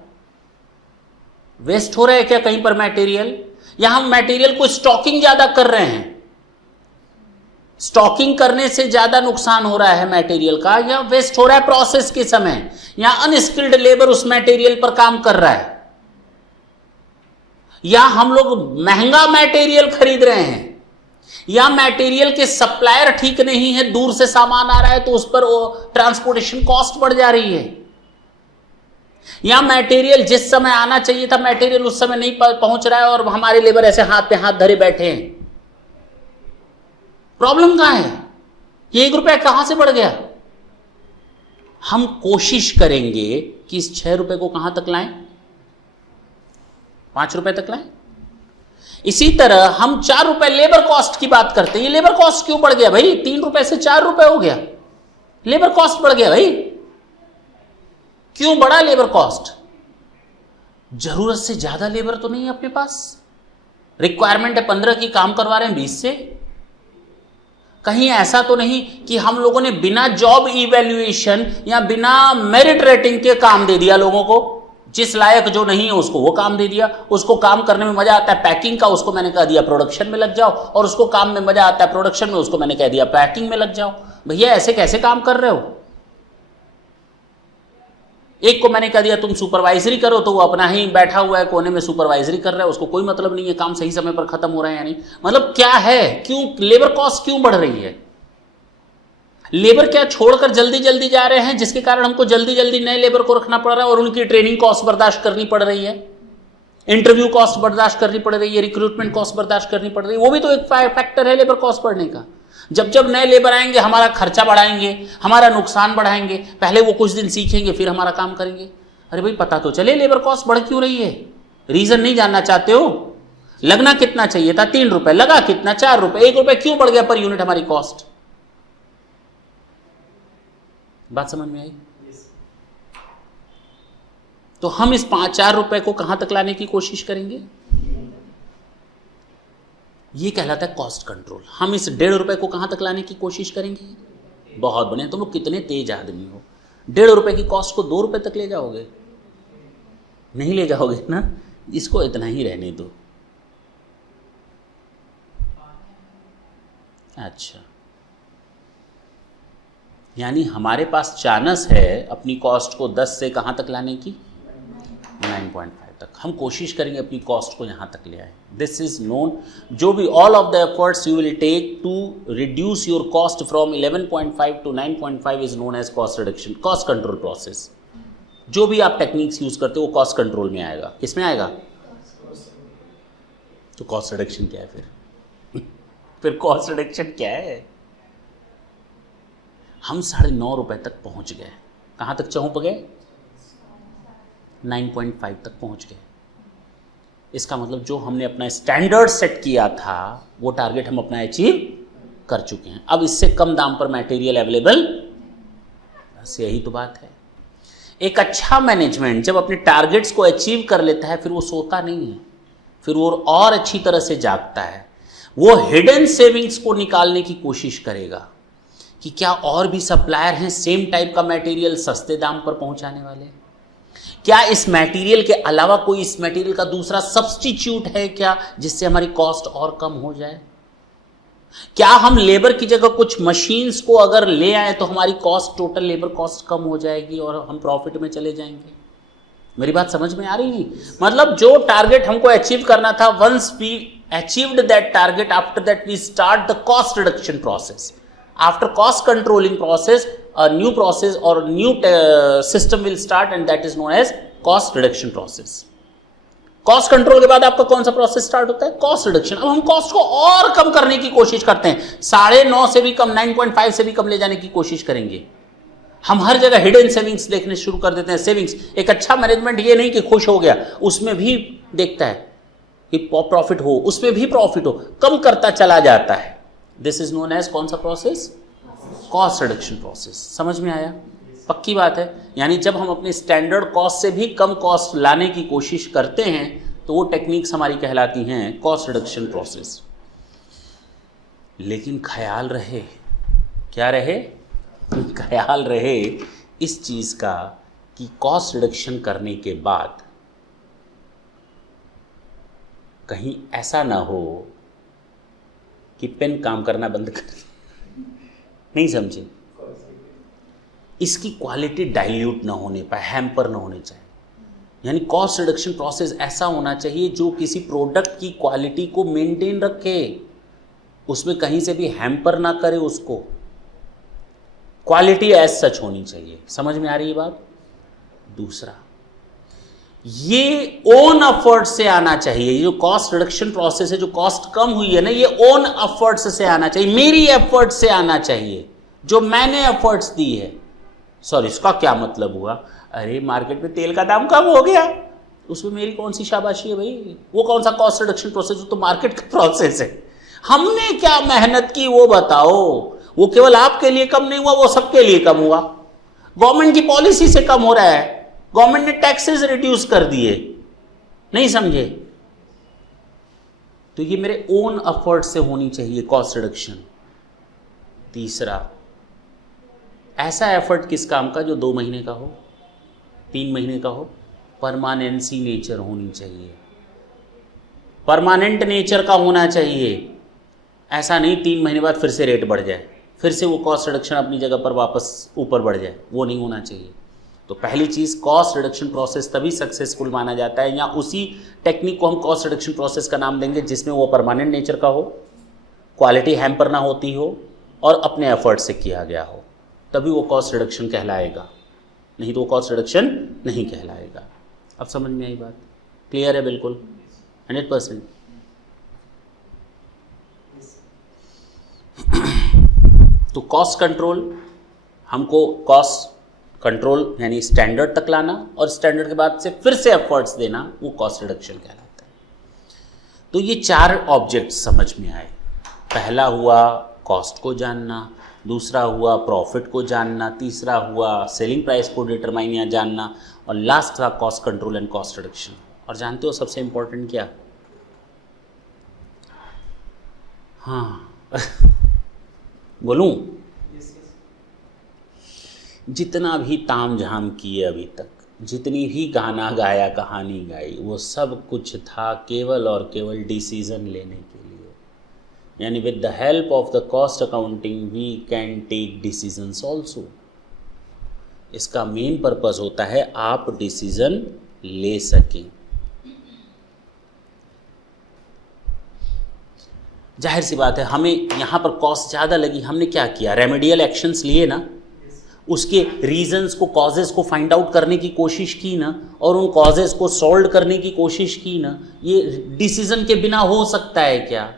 वेस्ट हो रहा है क्या कहीं पर मटेरियल? या हम मटेरियल को स्टॉकिंग ज्यादा कर रहे हैं? स्टॉकिंग करने से ज्यादा नुकसान हो रहा है मटेरियल का, या वेस्ट हो रहा है प्रोसेस के समय, या अनस्किल्ड लेबर उस मटेरियल पर काम कर रहा है, या हम लोग महंगा मटेरियल खरीद रहे हैं, या मटेरियल के सप्लायर ठीक नहीं है, दूर से सामान आ रहा है तो उस पर ट्रांसपोर्टेशन कॉस्ट बढ़ जा रही है, या मटेरियल जिस समय आना चाहिए था मटेरियल उस समय नहीं पहुंच रहा है और हमारे लेबर ऐसे हाथ पे हाथ धरे बैठे हैं। प्रॉब्लम कहां है? ये 1 रुपया कहां से बढ़ गया? हम कोशिश करेंगे कि इस 6 रुपए को कहां तक लाएं? 5 रुपए तक लाएं। इसी तरह हम 4 रुपए लेबर कॉस्ट की बात करते हैं। ये लेबर कॉस्ट क्यों बढ़ गया भाई? 3 रुपए से 4 रुपए हो गया, लेबर कॉस्ट बढ़ गया भाई। क्यों बढ़ा लेबर कॉस्ट? जरूरत से ज्यादा लेबर तो नहीं है अपने पास, रिक्वायरमेंट है 15 की, काम करवा रहे हैं 20 से। कहीं ऐसा तो नहीं कि हम लोगों ने बिना जॉब इवैल्यूएशन या बिना मेरिट रेटिंग के काम दे दिया लोगों को? जिस लायक जो नहीं है उसको वो काम दे दिया। उसको काम करने में मजा आता है पैकिंग का, उसको मैंने कह दिया प्रोडक्शन में लग जाओ, और उसको काम में मजा आता है प्रोडक्शन में, उसको मैंने कह दिया पैकिंग में लग जाओ। भैया ऐसे कैसे काम कर रहे हो? एक को मैंने कह दिया तुम सुपरवाइजरी करो, तो वो अपना ही बैठा हुआ है कोने में सुपरवाइजरी कर रहा है, उसको कोई मतलब नहीं है काम सही समय पर खत्म हो रहा है या नहीं। मतलब क्या है? क्यों लेबर कॉस्ट क्यों बढ़ रही है? लेबर क्या छोड़कर जल्दी जल्दी जा रहे हैं, जिसके कारण हमको जल्दी जल्दी नए लेबर को रखना पड़ रहा है और उनकी ट्रेनिंग कॉस्ट बर्दाश्त करनी पड़ रही है, इंटरव्यू कॉस्ट बर्दाश्त करनी पड़ रही है, रिक्रूटमेंट कॉस्ट बर्दाश्त करनी पड़ रही है। वो भी तो एक फैक्टर है लेबर कॉस्ट बढ़ने का। जब जब नए लेबर आएंगे हमारा खर्चा बढ़ाएंगे, हमारा नुकसान बढ़ाएंगे। पहले वो कुछ दिन सीखेंगे फिर हमारा काम करेंगे। अरे भाई पता तो चले लेबर कॉस्ट बढ़ क्यों रही है। रीजन नहीं जानना चाहते हो? लगना कितना चाहिए था? 3 रुपए, लगा कितना? 4 रुपए। 1 रुपए क्यों बढ़ गया पर यूनिट हमारी कॉस्ट? बात समझ में आई? तो हम इस 4 रुपए को कहां तक लाने की कोशिश करेंगे? ये कहलाता है कॉस्ट कंट्रोल। हम इस 1.5 रुपए को कहां तक लाने की कोशिश करेंगे? बहुत बढ़िया, तुम लोग कितने तेज आदमी हो। 1.5 रुपए की कॉस्ट को 2 रुपए तक ले जाओगे? नहीं ले जाओगे ना, इसको इतना ही रहने दो। अच्छा, यानी हमारे पास चांस है अपनी कॉस्ट को 10 से कहां तक लाने की? 9.5 तक। हम कोशिश करेंगे अपनी कॉस्ट को यहां तक ले आए। दिस इज नोन, जो भी all of the efforts you will take to reduce your cost from 11.5 to 9.5 is known as cost reduction, cost control process. जो भी आप टेक्निक्स यूज करते हो वो कॉस्ट कंट्रोल में आएगा। किस में आएगा? तो कॉस्ट रिडक्शन क्या है फिर कॉस्ट रिडक्शन क्या है? हम 9.5 रुपए तक पहुंच गए। कहां तक पहुंच गए? 9.5 तक पहुंच गए। इसका मतलब जो हमने अपना स्टैंडर्ड सेट किया था वो टारगेट हम अपना अचीव कर चुके हैं। अब इससे कम दाम पर मटेरियल अवेलेबल, बस यही तो बात है। एक अच्छा मैनेजमेंट जब अपने टारगेट्स को अचीव कर लेता है फिर वो सोता नहीं है, फिर वो और अच्छी तरह से जागता है। वो हिडन सेविंग्स को निकालने की कोशिश करेगा कि क्या और भी सप्लायर हैं सेम टाइप का मटेरियल सस्ते दाम पर पहुंचाने वाले, क्या इस मटेरियल के अलावा कोई इस मटेरियल का दूसरा सब्स्टिट्यूट है क्या जिससे हमारी कॉस्ट और कम हो जाए, क्या हम लेबर की जगह कुछ मशीन्स को अगर ले आए तो हमारी कॉस्ट, टोटल लेबर कॉस्ट कम हो जाएगी और हम प्रॉफिट में चले जाएंगे। मेरी बात समझ में आ रही? मतलब जो टारगेट हमको अचीव करना था, once we achieved that target, after that we start the cost reduction process. After cost controlling process a new process or new system will start and that is known as cost reduction process. Cost control के बाद आपका कौन सा process start होता है? Cost reduction. अब हम cost को और कम करने की कोशिश करते हैं, 9.5 से भी कम, 9.5 से भी कम ले जाने की कोशिश करेंगे। हम हर जगह हिडन सेविंग्स देखने शुरू कर देते हैं। सेविंग्स, एक अच्छा मैनेजमेंट ये नहीं कि खुश हो गया, उसमें भी देखता है कि प्रॉफिट हो, उसमें भी प्रॉफिट हो, कम करता चला जाता है। दिस इज नोन एज कौन सा प्रोसेस? Cost reduction process. समझ में आया? पक्की बात है। यानी जब हम अपने स्टैंडर्ड कॉस्ट से भी कम कॉस्ट लाने की कोशिश करते हैं तो वो टेक्निक्स हमारी कहलाती हैं कॉस्ट रिडक्शन प्रोसेस। लेकिन ख्याल रहे, क्या रहे? ख्याल रहे इस चीज का कि कॉस्ट रिडक्शन करने के बाद कहीं ऐसा ना हो कि पेन काम करना बंद कर, नहीं समझे? इसकी क्वालिटी डाइल्यूट ना होने पाए, हैम्पर ना होने चाहिए। यानी कॉस्ट रिडक्शन प्रोसेस ऐसा होना चाहिए जो किसी प्रोडक्ट की क्वालिटी को मेंटेन रखे, उसमें कहीं से भी हैम्पर ना करे उसको। क्वालिटी एज सच होनी चाहिए। समझ में आ रही है बात? दूसरा, ये ओन एफर्ट से आना चाहिए। ये जो कॉस्ट रिडक्शन प्रोसेस है, जो कॉस्ट कम हुई है ना, ये ओन एफर्ट्स से आना चाहिए, मेरी एफर्ट से आना चाहिए, जो मैंने एफर्ट्स दी है। सॉरी, इसका क्या मतलब हुआ? अरे मार्केट में तेल का दाम कम हो गया, उसमें मेरी कौन सी शाबाशी है भाई? वो कौन सा कॉस्ट रिडक्शन प्रोसेस? वो तो मार्केट का प्रोसेस है। हमने क्या मेहनत की वो बताओ। वो केवल आपके लिए कम नहीं हुआ, वो सबके लिए कम हुआ। गवर्नमेंट की पॉलिसी से कम हो रहा है, गवर्नमेंट ने टैक्सेस रिड्यूस कर दिए, नहीं समझे? तो ये मेरे ओन एफर्ट से होनी चाहिए कॉस्ट रिडक्शन। तीसरा, ऐसा एफर्ट किस काम का जो 2 महीने का हो, 3 महीने का हो, परमानेंसी नेचर होनी चाहिए, परमानेंट नेचर का होना चाहिए। ऐसा नहीं 3 महीने बाद फिर से रेट बढ़ जाए, फिर से वो कॉस्ट रिडक्शन अपनी जगह पर वापस ऊपर बढ़ जाए, वो नहीं होना चाहिए। तो पहली चीज़, कॉस्ट रिडक्शन प्रोसेस तभी सक्सेसफुल माना जाता है, या उसी टेक्निक को हम कॉस्ट रिडक्शन प्रोसेस का नाम देंगे जिसमें वो परमानेंट नेचर का हो, क्वालिटी हैम्पर ना होती हो और अपने एफर्ट से किया गया हो, तभी वो कॉस्ट रिडक्शन कहलाएगा। नहीं तो वो कॉस्ट रिडक्शन नहीं कहलाएगा। अब समझ में आई बात? क्लियर है? बिल्कुल 100%। तो कॉस्ट कंट्रोल, हमको कॉस्ट कंट्रोल यानी स्टैंडर्ड तक लाना और स्टैंडर्ड के बाद से फिर से एफर्ट्स देना, वो कॉस्ट रिडक्शन कहलाता है। तो ये 4 ऑब्जेक्ट्स समझ में आए। पहला हुआ कॉस्ट को जानना, दूसरा हुआ प्रॉफिट को जानना, तीसरा हुआ सेलिंग प्राइस को डिटरमाइन या जानना, और लास्ट था cost control and cost reduction. और जानते हो सबसे इंपॉर्टेंट क्या? हाँ बोलूं? जितना भी ताम झाम किए अभी तक, जितनी भी गाना गाया, कहानी गाई, वो सब कुछ था केवल और केवल डिसीजन लेने के लिए। यानी with the help of the cost accounting we can take decisions also. इसका मेन पर्पस होता है आप डिसीजन ले सकें। जाहिर सी बात है, हमें यहाँ पर कॉस्ट ज़्यादा लगी, हमने क्या किया? रेमेडियल एक्शंस लिए ना, उसके रीजंस को, कॉजेज को फाइंड आउट करने की कोशिश की ना, और उन कॉजेज को सॉल्व करने की कोशिश की ना, ये डिसीजन के बिना हो सकता है क्या?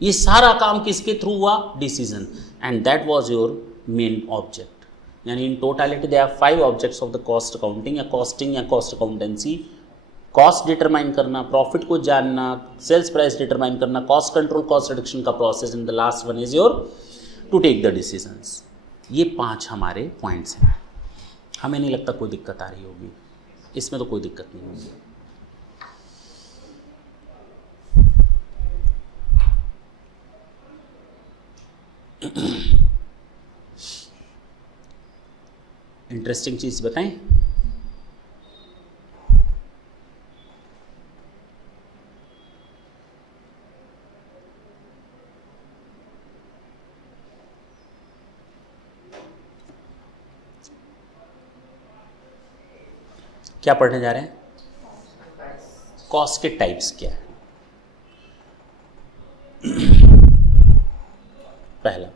ये सारा काम किसके थ्रू हुआ? Decision. And that was your main object. यानी in totality they are 5 objects of the cost accounting या कॉस्टिंग या कॉस्ट अकाउंटेंसी। कॉस्ट डिटरमाइन करना, प्रॉफिट को जानना, सेल्स प्राइस डिटरमाइन करना, कॉस्ट कंट्रोल, कॉस्ट रिडक्शन का process, and the last one is your to take the decisions. ये 5 हमारे points हैं। हमें नहीं लगता कोई दिक्कत आ रही होगी इसमें, तो कोई दिक्कत नहीं होगी। इंटरेस्टिंग चीज बताएं? क्या पढ़ने जा रहे हैं? कॉस्ट के टाइप्स क्या है? पहला,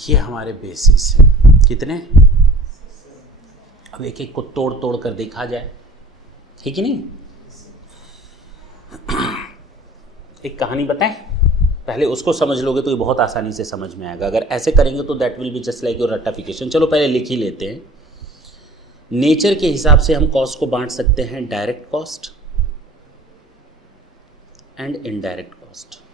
ये हमारे बेसिस है। कितने? अब एक एक को तोड़ तोड़ कर देखा जाए, है कि नहीं? एक कहानी बताएं, पहले उसको समझ लोगे तो ये बहुत आसानी से समझ में आएगा। अगर ऐसे करेंगे तो that will be just like your रट्टाफिकेशन। चलो पहले लिख ही लेते हैं। नेचर के हिसाब से हम कॉस्ट को बांट सकते हैं direct cost and indirect cost.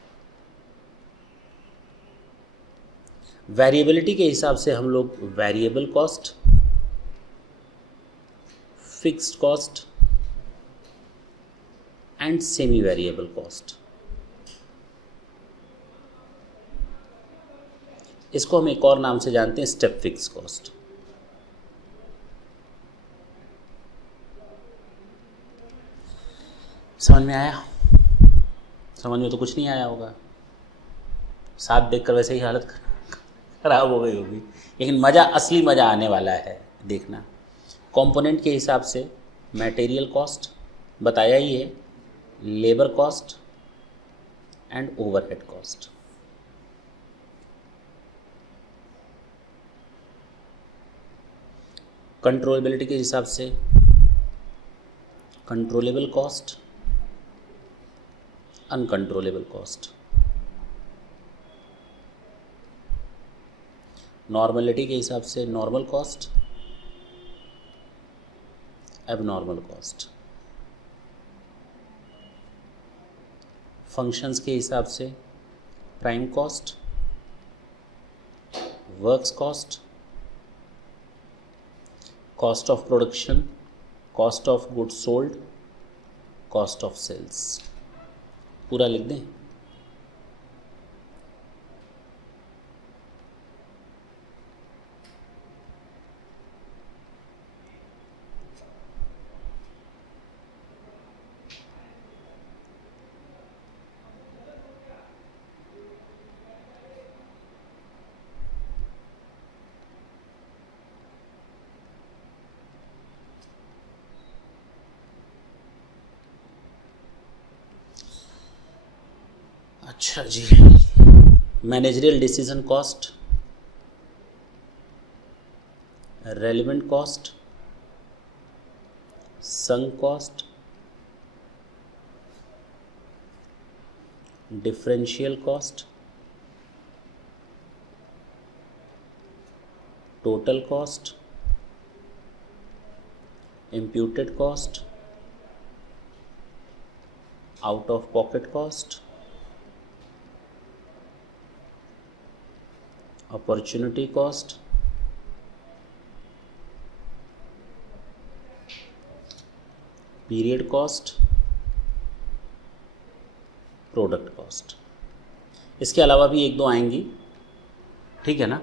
Variability के हिसाब से हम लोग variable cost, fixed cost and semi variable cost, इसको हम एक और नाम से जानते हैं स्टेप फिक्स कॉस्ट। समझ में आया? समझ में तो कुछ नहीं आया होगा, साथ देखकर वैसे ही हालत खराब हो गई होगी, लेकिन मज़ा, असली मज़ा आने वाला है, देखना। कंपोनेंट के हिसाब से मटेरियल कॉस्ट बताया ही है, labour cost and overhead cost. Controllability के हिसाब से controllable cost, uncontrollable cost. Normality के हिसाब से normal cost, abnormal cost. Functions के हिसाब से prime cost, works cost, cost of production, cost of goods sold, cost of sales. पूरा लिख दें? अच्छा जी, managerial decision cost, relevant cost, sunk cost, differential cost, total cost, imputed cost, out of pocket cost, opportunity cost, period cost, product cost. इसके अलावा भी एक दो आएंगी, ठीक है ना।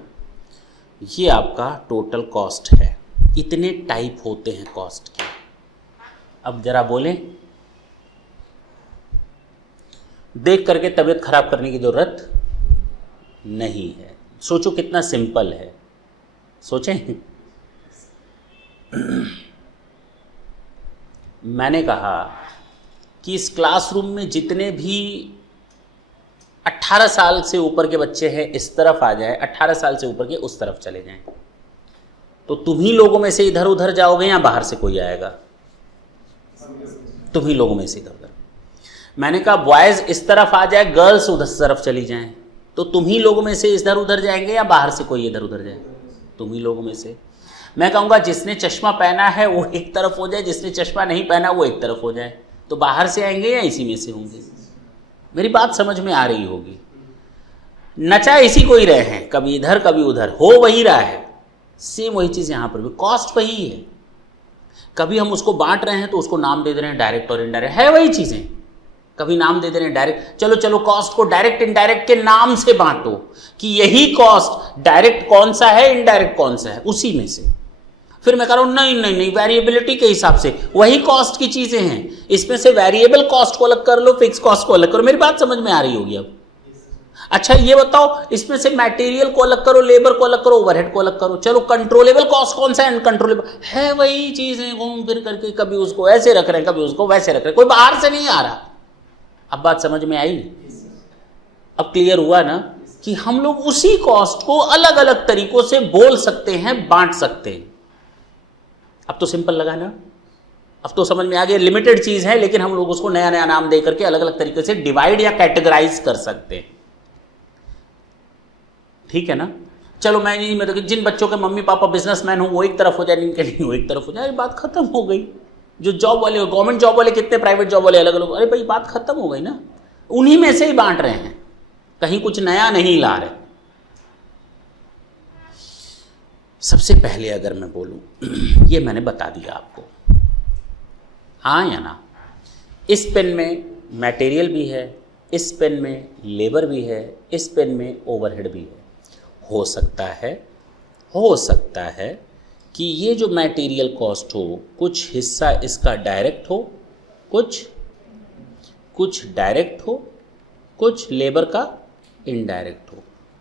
ये आपका टोटल कॉस्ट है। इतने टाइप होते हैं कॉस्ट के। अब जरा बोलें, देख करके तबीयत खराब करने की जरूरत नहीं है। सोचो कितना सिंपल है, सोचें। मैंने कहा कि इस क्लासरूम में जितने भी 18 साल से ऊपर के बच्चे हैं इस तरफ आ जाए, 18 साल से ऊपर के उस तरफ चले जाएं। तो तुम ही लोगों में से इधर उधर जाओगे या बाहर से कोई आएगा? तुम ही लोगों में से इधर उधर। मैंने कहा बॉयज इस तरफ आ जाए, गर्ल्स उधर तरफ चली जाएं। तो तुम ही लोगों में से इधर उधर जाएंगे या बाहर से कोई इधर उधर जाए? तुम ही लोगों में से। मैं कहूँगा जिसने चश्मा पहना है वो एक तरफ हो जाए, जिसने चश्मा नहीं पहना वो एक तरफ हो जाए। तो बाहर से आएंगे या इसी में से होंगे? मेरी बात समझ में आ रही होगी। नचा इसी को ही रहे हैं, कभी इधर कभी उधर, हो वही रहा है। सेम वही चीज़ यहाँ पर भी, कॉस्ट वही है। कभी हम उसको बांट रहे हैं तो उसको नाम दे दे रहे हैं डायरेक्ट और इनडायरेक्ट, है वही चीज़ें। कभी नाम दे दे रहे हैं डायरेक्ट, चलो चलो कॉस्ट को डायरेक्ट इनडायरेक्ट के नाम से बांटो कि यही कॉस्ट डायरेक्ट कौन सा है, इनडायरेक्ट कौन सा है, उसी में से। फिर मैं कह रहा हूं नहीं नहीं नहीं, वेरिएबिलिटी के हिसाब से वही कॉस्ट की चीजें हैं, इसमें से वेरिएबल कॉस्ट को अलग कर लो, फिक्स कॉस्ट को अलग करो। मेरी बात समझ में आ रही होगी अब? अच्छा ये बताओ, इसमें से मटेरियल को अलग करो, लेबर को अलग करो, ओवरहेड को अलग करो। चलो कंट्रोलेबल कॉस्ट कौन सा है, अनकंट्रोलेबल है, वही चीजें घूम फिर करके कभी उसको ऐसे रख रहे हैं, कभी उसको वैसे रख रहे हैं, कोई बाहर से नहीं आ रहा। अब बात समझ में आई? अब क्लियर हुआ ना कि हम लोग उसी कॉस्ट को अलग अलग तरीकों से बोल सकते हैं, बांट सकते हैं। अब तो सिंपल लगा ना, अब तो समझ में आ गया। लिमिटेड चीज है लेकिन हम लोग उसको नया नया नाम दे करके अलग अलग तरीके से डिवाइड या कैटेगराइज कर सकते हैं, ठीक है ना। चलो मैं नहीं, मतलब जिन बच्चों के मम्मी पापा बिजनेसमैन हो वो एक तरफ हो जाए, जिनके नहीं वो एक तरफ हो जाए, बात खत्म हो गई। जो जॉब वाले, गवर्नमेंट जॉब वाले कितने, प्राइवेट जॉब वाले अलग अलग, अरे भाई बात खत्म हो गई ना। उन्हीं में से ही बांट रहे हैं, कहीं कुछ नया नहीं ला रहे। सबसे पहले अगर मैं बोलूं, ये मैंने बता दिया आपको, हाँ या ना। इस पेन में मटेरियल भी है, इस पेन में लेबर भी है, इस पेन में ओवरहेड भी है। हो सकता है कि ये जो मटेरियल कॉस्ट हो, कुछ हिस्सा इसका डायरेक्ट हो, कुछ डायरेक्ट हो, कुछ लेबर का इनडायरेक्ट हो,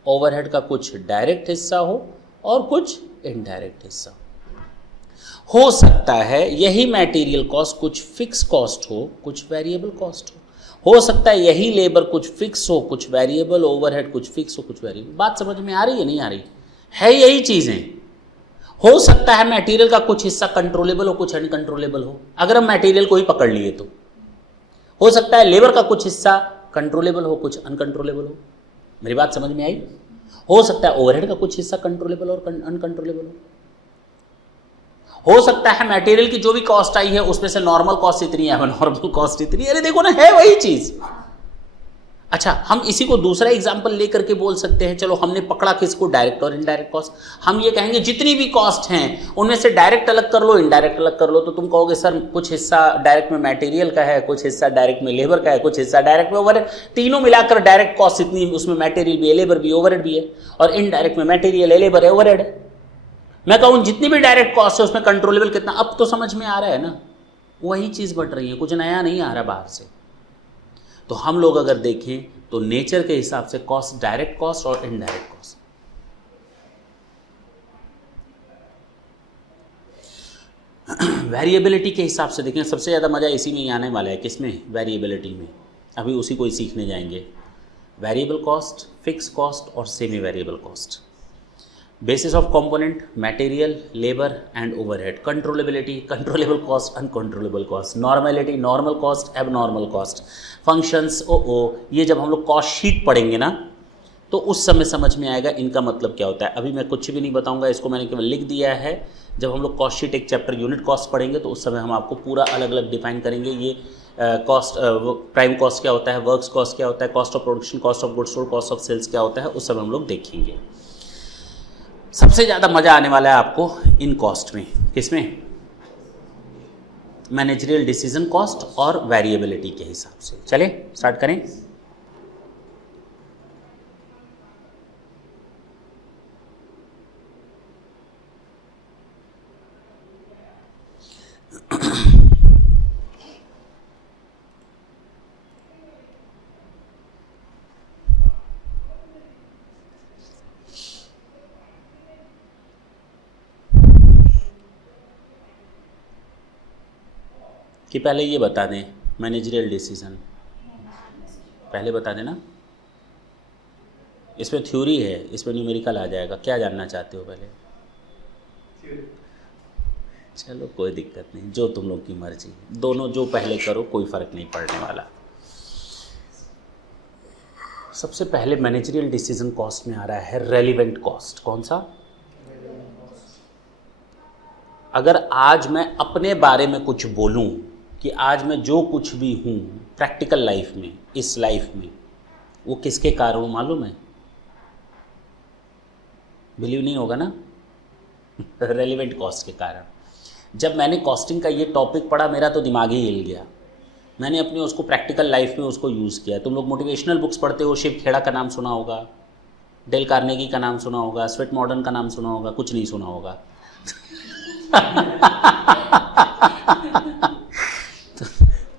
ओवरहेड का कुछ डायरेक्ट हिस्सा हो और कुछ इनडायरेक्ट हिस्सा हो सकता है यही मटेरियल कॉस्ट कुछ फिक्स कॉस्ट हो, कुछ वेरिएबल कॉस्ट हो सकता है यही लेबर कुछ फिक्स हो, कुछ वेरिएबल, ओवरहेड कुछ फिक्स हो, कुछ वेरिएबल। बात समझ में आ रही है नहीं आ रही है? यही चीजें। हो सकता है मटेरियल का कुछ हिस्सा कंट्रोलेबल हो, कुछ अनकंट्रोलेबल हो, अगर हम मटेरियल को ही पकड़ लिए तो। हो सकता है लेबर का कुछ हिस्सा कंट्रोलेबल हो, कुछ अनकंट्रोलेबल हो। मेरी बात समझ में आई? हो सकता है ओवरहेड का कुछ हिस्सा कंट्रोलेबल और अनकंट्रोलेबल हो सकता है मटेरियल की जो भी कॉस्ट आई है उसमें से नॉर्मल कॉस्ट इतनी है, नॉर्मल कॉस्ट इतनी है। अरे देखो ना, है वही चीज। अच्छा, हम इसी को दूसरा एग्जांपल लेकर के बोल सकते हैं। चलो हमने पकड़ा किसको, डायरेक्ट और इनडायरेक्ट कॉस्ट। हम ये कहेंगे जितनी भी कॉस्ट हैं उनमें से डायरेक्ट अलग कर लो, इनडायरेक्ट अलग कर लो। तो तुम कहोगे सर कुछ हिस्सा डायरेक्ट में मटेरियल का है, कुछ हिस्सा डायरेक्ट में लेबर का है, कुछ हिस्सा डायरेक्ट में ओवरहेड, तीनों मिलाकर डायरेक्ट कॉस्ट इतनी, उसमें मटेरियल भी है, लेबर भी, ओवरहेड भी है, और इनडायरेक्ट में मटेरियल है, लेबर है, ओवरहेड है। मैं कहूँ जितनी भी डायरेक्ट कॉस्ट है उसमें कंट्रोलेबल कितना। अब तो समझ में आ रहा है ना, वही चीज बढ़ रही है, कुछ नया नहीं आ रहा बाहर से। तो हम लोग अगर देखें तो नेचर के हिसाब से कॉस्ट, डायरेक्ट कॉस्ट और इनडायरेक्ट कॉस्ट, वेरिएबिलिटी के हिसाब से देखें। सबसे ज़्यादा मज़ा इसी में ही आने वाला है। किसमें? वेरिएबिलिटी में। अभी उसी को ही सीखने जाएंगे। वेरिएबल कॉस्ट, फिक्स कॉस्ट और semi variable cost. Basis of component, material, labour and overhead. Controllability, controllable cost, uncontrollable cost. Normality, normal cost, abnormal cost. Functions, ये जब हम लोग कॉस्ट शीट पढ़ेंगे ना तो उस समय समझ में आएगा इनका मतलब क्या होता है। अभी मैं कुछ भी नहीं बताऊंगा, इसको मैंने केवल लिख दिया है। जब हम लोग कॉस्ट शीट एक चैप्टर यूनिट कॉस्ट पढ़ेंगे तो उस समय हम आपको पूरा अलग अलग डिफाइन करेंगे। ये कॉस्ट, प्राइम कॉस्ट क्या होता है, वर्क्स कॉस्ट क्या होता है, cost of production, cost of goods sold, cost of sales क्या होता है, उस समय हम लोग देखेंगे। सबसे ज़्यादा मज़ा आने वाला है आपको इन कॉस्ट में। किसमें? मैनेजरियल डिसीजन कॉस्ट और वेरिएबिलिटी के हिसाब से। चले स्टार्ट करें। कि पहले ये बता दें मैनेजरियल डिसीजन, पहले बता देना। इसमें थ्योरी है, इसमें न्यूमेरिकल आ जाएगा। क्या जानना चाहते हो पहले? चलो कोई दिक्कत नहीं, जो तुम लोग की मर्जी, दोनों जो पहले करो कोई फ़र्क नहीं पड़ने वाला। सबसे पहले मैनेजरियल डिसीजन कॉस्ट में आ रहा है रेलिवेंट कॉस्ट। कौन सा? अगर आज मैं अपने बारे में कुछ बोलूं कि आज मैं जो कुछ भी हूं प्रैक्टिकल लाइफ में, इस लाइफ में, वो किसके कारण मालूम है? बिलीव नहीं होगा ना? रेलिवेंट कॉस्ट के कारण। जब मैंने कॉस्टिंग का ये टॉपिक पढ़ा मेरा तो दिमाग ही हिल गया। मैंने अपने उसको प्रैक्टिकल लाइफ में उसको यूज़ किया। तुम लोग मोटिवेशनल बुक्स पढ़ते हो, शिव खेड़ा का नाम सुना होगा, डेल कार्नेगी का नाम सुना होगा, स्वेट मॉडर्न का नाम सुना होगा, कुछ नहीं सुना होगा।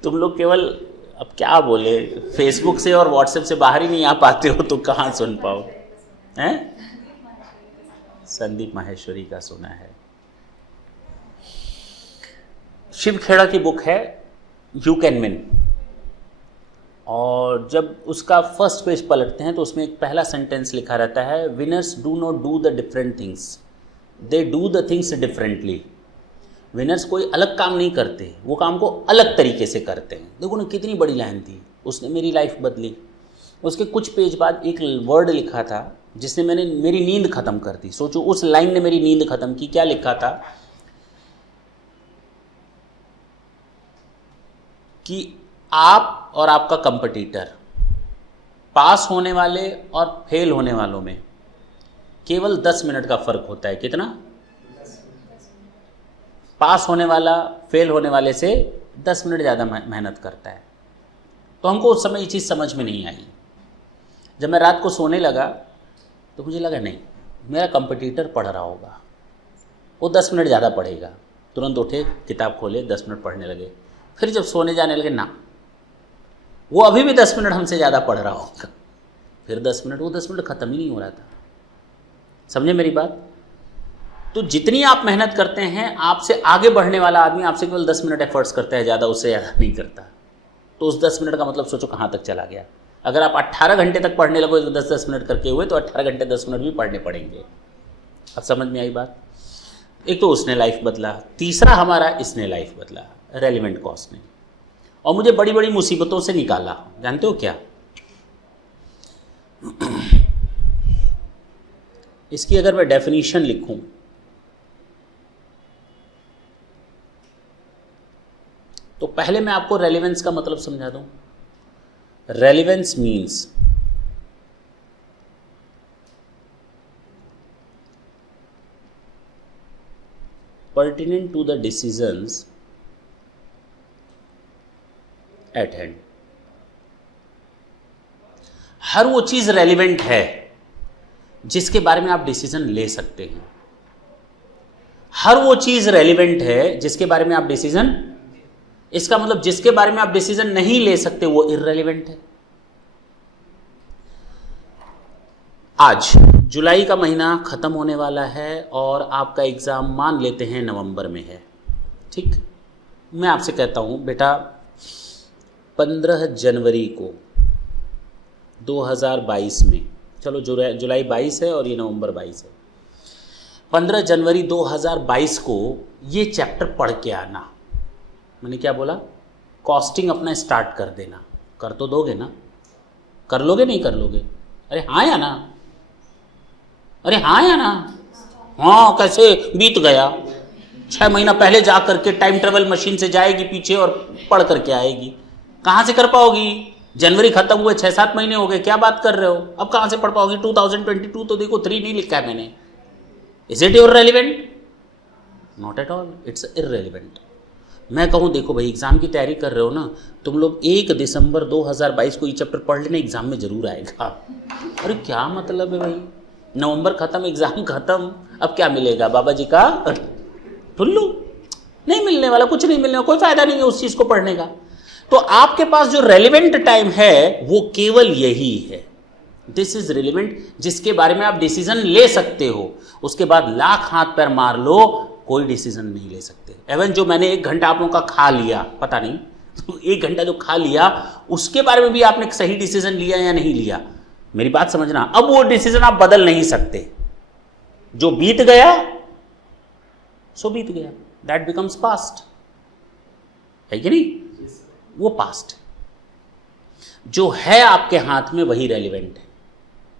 तुम लोग केवल, अब क्या बोले, फेसबुक से और व्हाट्सएप से बाहर ही नहीं आ पाते हो तो कहाँ सुन पाओ हैं? संदीप माहेश्वरी का सुना है। शिव खेड़ा की बुक है यू कैन विन, और जब उसका फर्स्ट पेज पलटते हैं तो उसमें एक पहला सेंटेंस लिखा रहता है, winners do not do the different things, they do the things differently. Winners कोई अलग काम नहीं करते, वो काम को अलग तरीके से करते हैं। देखो ना कितनी बड़ी लाइन थी, उसने मेरी लाइफ बदली। उसके कुछ पेज बाद एक वर्ड लिखा था जिसने मेरी नींद खत्म कर दी। सोचो उस लाइन ने मेरी नींद खत्म की। क्या लिखा था कि आप और आपका कंपटीटर, पास होने वाले और फेल होने वालों में केवल 10 मिनट का फर्क होता है। कितना? पास होने वाला फेल होने वाले से 10 मिनट ज़्यादा मेहनत करता है। तो हमको उस समय ये चीज़ समझ में नहीं आई। जब मैं रात को सोने लगा तो मुझे लगा नहीं, मेरा कंपटीटर पढ़ रहा होगा, वो 10 मिनट ज़्यादा पढ़ेगा। तुरंत उठे, किताब खोले, 10 मिनट पढ़ने लगे। फिर जब सोने जाने लगे, ना, वो अभी भी 10 मिनट हमसे ज़्यादा पढ़ रहा होगा। फिर 10 मिनट, वो 10 मिनट ख़त्म ही नहीं हो रहा था। समझे मेरी बात? तो जितनी आप मेहनत करते हैं, आपसे आगे बढ़ने वाला आदमी आपसे केवल 10 मिनट एफर्ट्स करता है, ज़्यादा उससे ज़्यादा नहीं करता। तो उस 10 मिनट का मतलब सोचो कहाँ तक चला गया। अगर आप 18 घंटे तक पढ़ने लगो 10-10 मिनट करके हुए, तो 18 घंटे 10 मिनट भी पढ़ने पड़ेंगे। अब समझ में आई बात? एक तो उसने लाइफ बदला, तीसरा हमारा इसने लाइफ बदला, रेलिवेंट कॉस्ट ने, और मुझे बड़ी बड़ी मुसीबतों से निकाला। जानते हो क्या? इसकी अगर मैं डेफिनेशन लिखूं तो पहले मैं आपको रेलिवेंस का मतलब समझा दूं। Relevance means pertinent to the decisions at hand। हर वो चीज रेलिवेंट है जिसके बारे में आप डिसीजन ले सकते हैं। हर वो चीज रेलिवेंट है जिसके बारे में आप डिसीजन, इसका मतलब जिसके बारे में आप डिसीजन नहीं ले सकते वो इररेलेवेंट है। आज जुलाई का महीना खत्म होने वाला है और आपका एग्जाम मान लेते हैं नवंबर में है, ठीक? मैं आपसे कहता हूं बेटा 15 जनवरी को 2022 में, चलो जुलाई 22 है और ये नवंबर 22 है, 15 जनवरी 2022 को ये चैप्टर पढ़ के आना। मैंने क्या बोला? कॉस्टिंग अपना स्टार्ट कर देना। कर तो दोगे ना? कर लोगे नहीं कर लोगे? अरे हाँ या ना? अरे हाँ या ना? हाँ, कैसे बीत गया? 6 महीना पहले जा करके टाइम ट्रेवल मशीन से जाएगी पीछे और पढ़ करके आएगी। कहाँ से कर पाओगी? जनवरी खत्म हुए 6-7 महीने हो गए, क्या बात कर रहे हो? अब कहाँ से पढ़ पाओगी? 2022 तो देखो, 3 नहीं लिखा है मैंने। Is it irrelevant? Not at all, it's irrelevant. मैं कहूँ देखो भाई, एग्जाम की तैयारी कर रहे हो ना, तुम लोग 1 दिसंबर 2022 को ये चैप्टर पढ़ लेना, एग्जाम में जरूर आएगा। अरे क्या मतलब है भाई, नवंबर खत्म, एग्जाम खत्म, अब क्या मिलेगा? बाबा जी का टुल्लू? नहीं मिलने वाला, कुछ नहीं मिलने वाला, कोई फायदा नहीं है उस चीज को पढ़ने का। तो आपके पास जो रेलिवेंट टाइम है वो केवल यही है। दिस इज रिलेवेंट, जिसके बारे में आप डिसीजन ले सकते हो। उसके बाद लाख हाथ पैर मार लो, कोई डिसीजन नहीं ले सकते। एवन जो मैंने 1 घंटा आप लोगों का खा लिया, पता नहीं तो 1 घंटा जो खा लिया, उसके बारे में भी आपने सही डिसीजन लिया या नहीं लिया, मेरी बात समझना। अब वो डिसीजन आप बदल नहीं सकते। जो बीत गया सो बीत गया, दैट बिकम्स पास्ट, है कि नहीं? वो पास्ट। जो है आपके हाथ में वही रेलिवेंट है।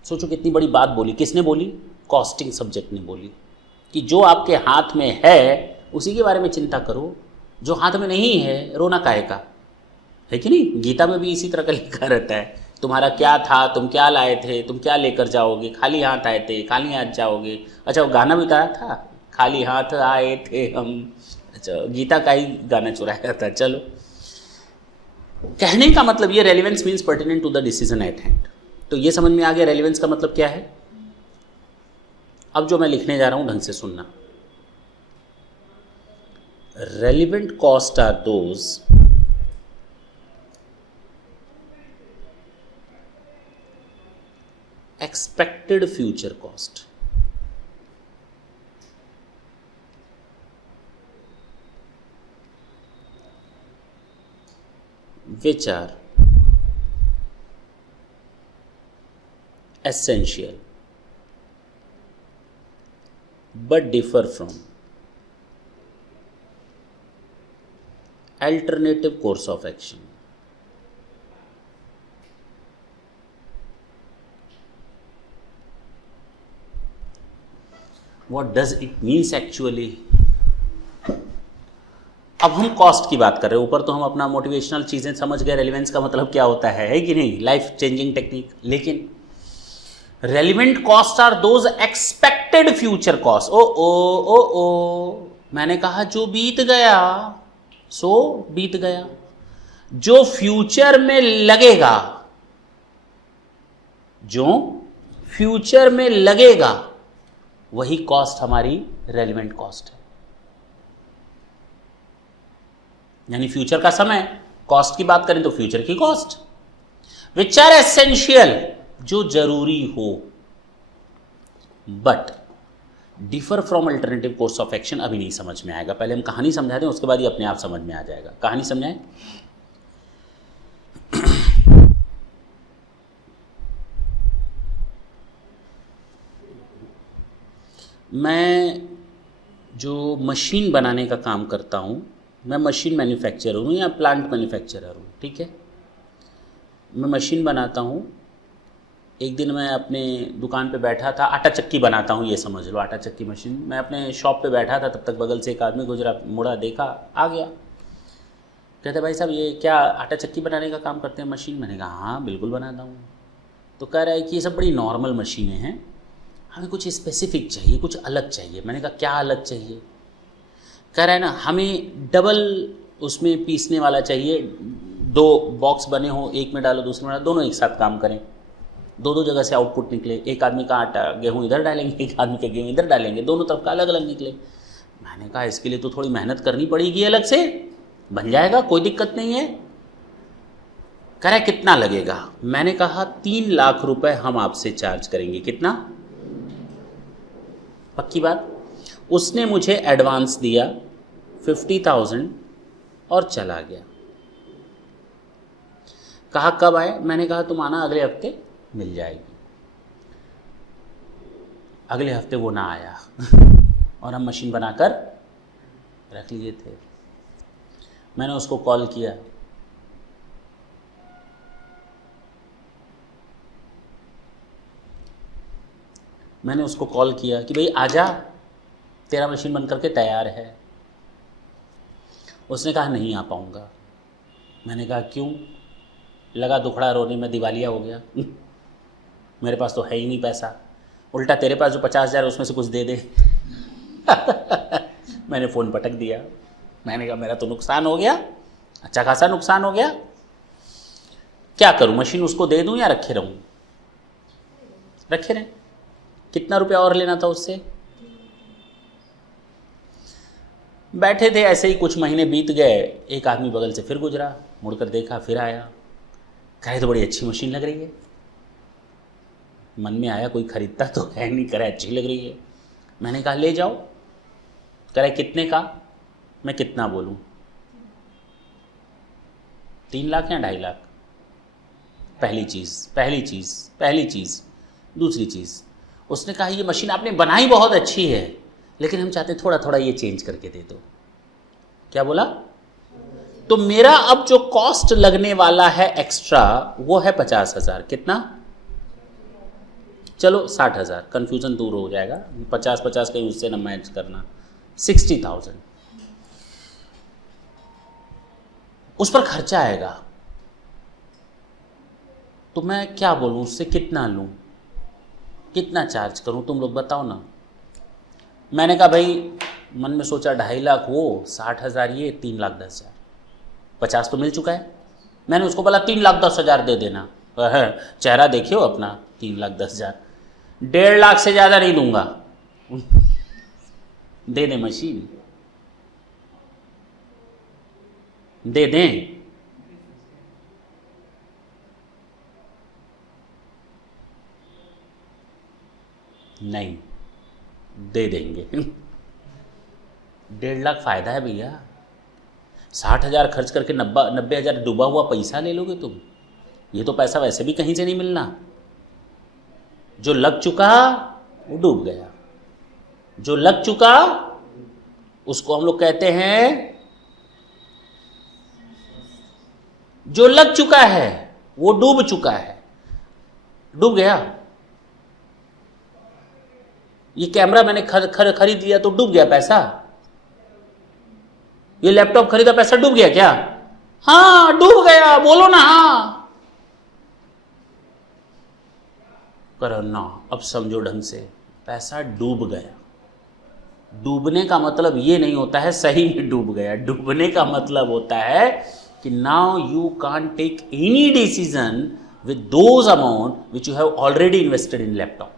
सोचो कितनी बड़ी बात बोली, किसने बोली? कॉस्टिंग सब्जेक्ट ने बोली कि जो आपके हाथ में है उसी के बारे में चिंता करो, जो हाथ में नहीं है रोना काहे का, है कि नहीं? गीता में भी इसी तरह का लिखा रहता है, तुम्हारा क्या था, तुम क्या लाए थे, तुम क्या लेकर जाओगे, खाली हाथ आए थे खाली हाथ जाओगे। अच्छा, वो गाना भी गाया था, खाली हाथ आए थे हम। अच्छा, गीता का ही गाना चुराया था। चलो, कहने का मतलब ये, relevance means pertinent to the decision at hand. तो ये समझ में आ गया रेलिवेंस का मतलब क्या है। अब जो मैं लिखने जा रहा हूं ढंग से सुनना। Relevant cost are those expected future cost, which are essential but differ from alternative course of action. What does it means actually? अब हम कॉस्ट की बात कर रहे हैं, ऊपर तो हम अपना मोटिवेशनल चीज़ें समझ गए, रेलिवेंस का मतलब क्या होता है कि नहीं, लाइफ चेंजिंग टेक्निक। लेकिन relevant cost are those expected future cost. Oh, मैंने कहा जो बीत गया सो बीत गया, जो फ्यूचर में लगेगा, जो फ्यूचर में लगेगा वही कॉस्ट हमारी रेलिवेंट कॉस्ट है। यानी फ्यूचर का समय, कॉस्ट की बात करें तो फ्यूचर की कॉस्ट। विच आर एसेंशियल, जो जरूरी हो, but differ from alternative course of action. अभी नहीं समझ में आएगा, पहले हम कहानी समझा दें, उसके बाद ये अपने आप समझ में आ जाएगा। कहानी समझाएं। मैं जो मशीन बनाने का काम करता हूँ, मैं मशीन मैन्युफैक्चरर हूँ या प्लांट मैन्युफैक्चरर हूँ, ठीक है। मैं मशीन बनाता हूँ। एक दिन मैं अपने दुकान पे बैठा था, आटा चक्की बनाता हूँ, ये समझ लो, आटा चक्की मशीन। मैं अपने शॉप पे बैठा था, तब तक बगल से एक आदमी गुजरा, मुड़ा, देखा, आ गया। कहते भाई साहब ये क्या आटा चक्की बनाने का काम करते हैं मशीन? मैंने कहा हाँ बिल्कुल बनाता हूँ। तो कह रहा है कि ये सब बड़ी नॉर्मल मशीनें हैं, हमें कुछ स्पेसिफिक चाहिए, कुछ अलग चाहिए। मैंने कहा क्या अलग चाहिए? कह रहा है ना हमें डबल उसमें पीसने वाला चाहिए, 2 बॉक्स बने हो, एक में डालो दूसरे में डालो, दोनों एक साथ काम करें, 2 जगह से आउटपुट निकले। एक आदमी का आटा गेहूँ इधर डालेंगे, एक आदमी का गेहूँ इधर डालेंगे, दोनों तरफ का अलग अलग निकले। मैंने कहा इसके लिए तो थोड़ी मेहनत करनी पड़ेगी, अलग से बन जाएगा, कोई दिक्कत नहीं है। कह रहा है कितना लगेगा? मैंने कहा 3 लाख रुपए हम आपसे चार्ज करेंगे। कितना? पक्की बात। उसने मुझे एडवांस दिया 50,000 और चला गया। कहा कब आए? मैंने कहा तुम आना अगले हफ्ते मिल जाएगी। अगले हफ्ते वो ना आया और हम मशीन बनाकर रख लिए थे। मैंने उसको कॉल किया, कि भाई आजा, तेरा मशीन बन करके तैयार है। उसने कहा नहीं आ पाऊँगा। मैंने कहा क्यों? लगा दुखड़ा रोने में, दिवालिया हो गया मेरे पास तो है ही नहीं पैसा, उल्टा तेरे पास जो 50,000 उसमें से कुछ दे दे मैंने फ़ोन पटक दिया। मैंने कहा मेरा तो नुकसान हो गया, अच्छा खासा नुकसान हो गया, क्या करूं? मशीन उसको दे दूं या रखे रहूं? रखे रहें। कितना रुपया और लेना था उससे? बैठे थे ऐसे ही, कुछ महीने बीत गए। एक आदमी बगल से फिर गुजरा, मुड़कर देखा, फिर आया, कहे तो बड़ी अच्छी मशीन लग रही है। मन में आया कोई खरीदता तो है नहीं, करे अच्छी लग रही है। मैंने कहा ले जाओ। करे कितने का? मैं कितना बोलूं? 3 लाख या 2.5 लाख? पहली चीज़। दूसरी चीज़, उसने कहा ये मशीन आपने बनाई बहुत अच्छी है, लेकिन हम चाहते थोड़ा थोड़ा ये चेंज करके दे दो। क्या बोला? तो मेरा अब जो कॉस्ट लगने वाला है एक्स्ट्रा वो है 50,000। कितना? चलो 60,000, कन्फ्यूज़न दूर हो जाएगा। 50 कहीं उससे न मैच करना। 60,000 उस पर खर्चा आएगा। तो मैं क्या बोलूं उससे, कितना लूं, कितना चार्ज करूं, तुम लोग बताओ ना। मैंने कहा भाई, मन में सोचा 2.5 लाख वो, 60,000 ये, 3,10,000, 50 तो मिल चुका है। मैंने उसको बोला 3,10,000 दे देना। चेहरा देखियो अपना, 3,10,000। 1.5 लाख से ज़्यादा नहीं दूंगा दे दे मशीन, दे दें। नहीं, दे देंगे 1.5 लाख फायदा है भैया। 60,000 खर्च करके 90,000 डूबा हुआ पैसा ले लोगे तुम। ये तो पैसा वैसे भी कहीं से नहीं मिलना। जो लग चुका वो डूब गया, जो लग चुका उसको हम लोग कहते हैं, जो लग चुका है वो डूब चुका है, डूब गया। ये कैमरा मैंने खरीद लिया तो डूब गया पैसा। ये लैपटॉप खरीदा, पैसा डूब गया क्या? हाँ डूब गया, बोलो ना हाँ। करो ना, अब समझो ढंग से, पैसा डूब गया। डूबने का मतलब ये नहीं होता है सही में डूब गया। डूबने का मतलब होता है कि now you can't take any decision with those amount which you have already invested in laptop.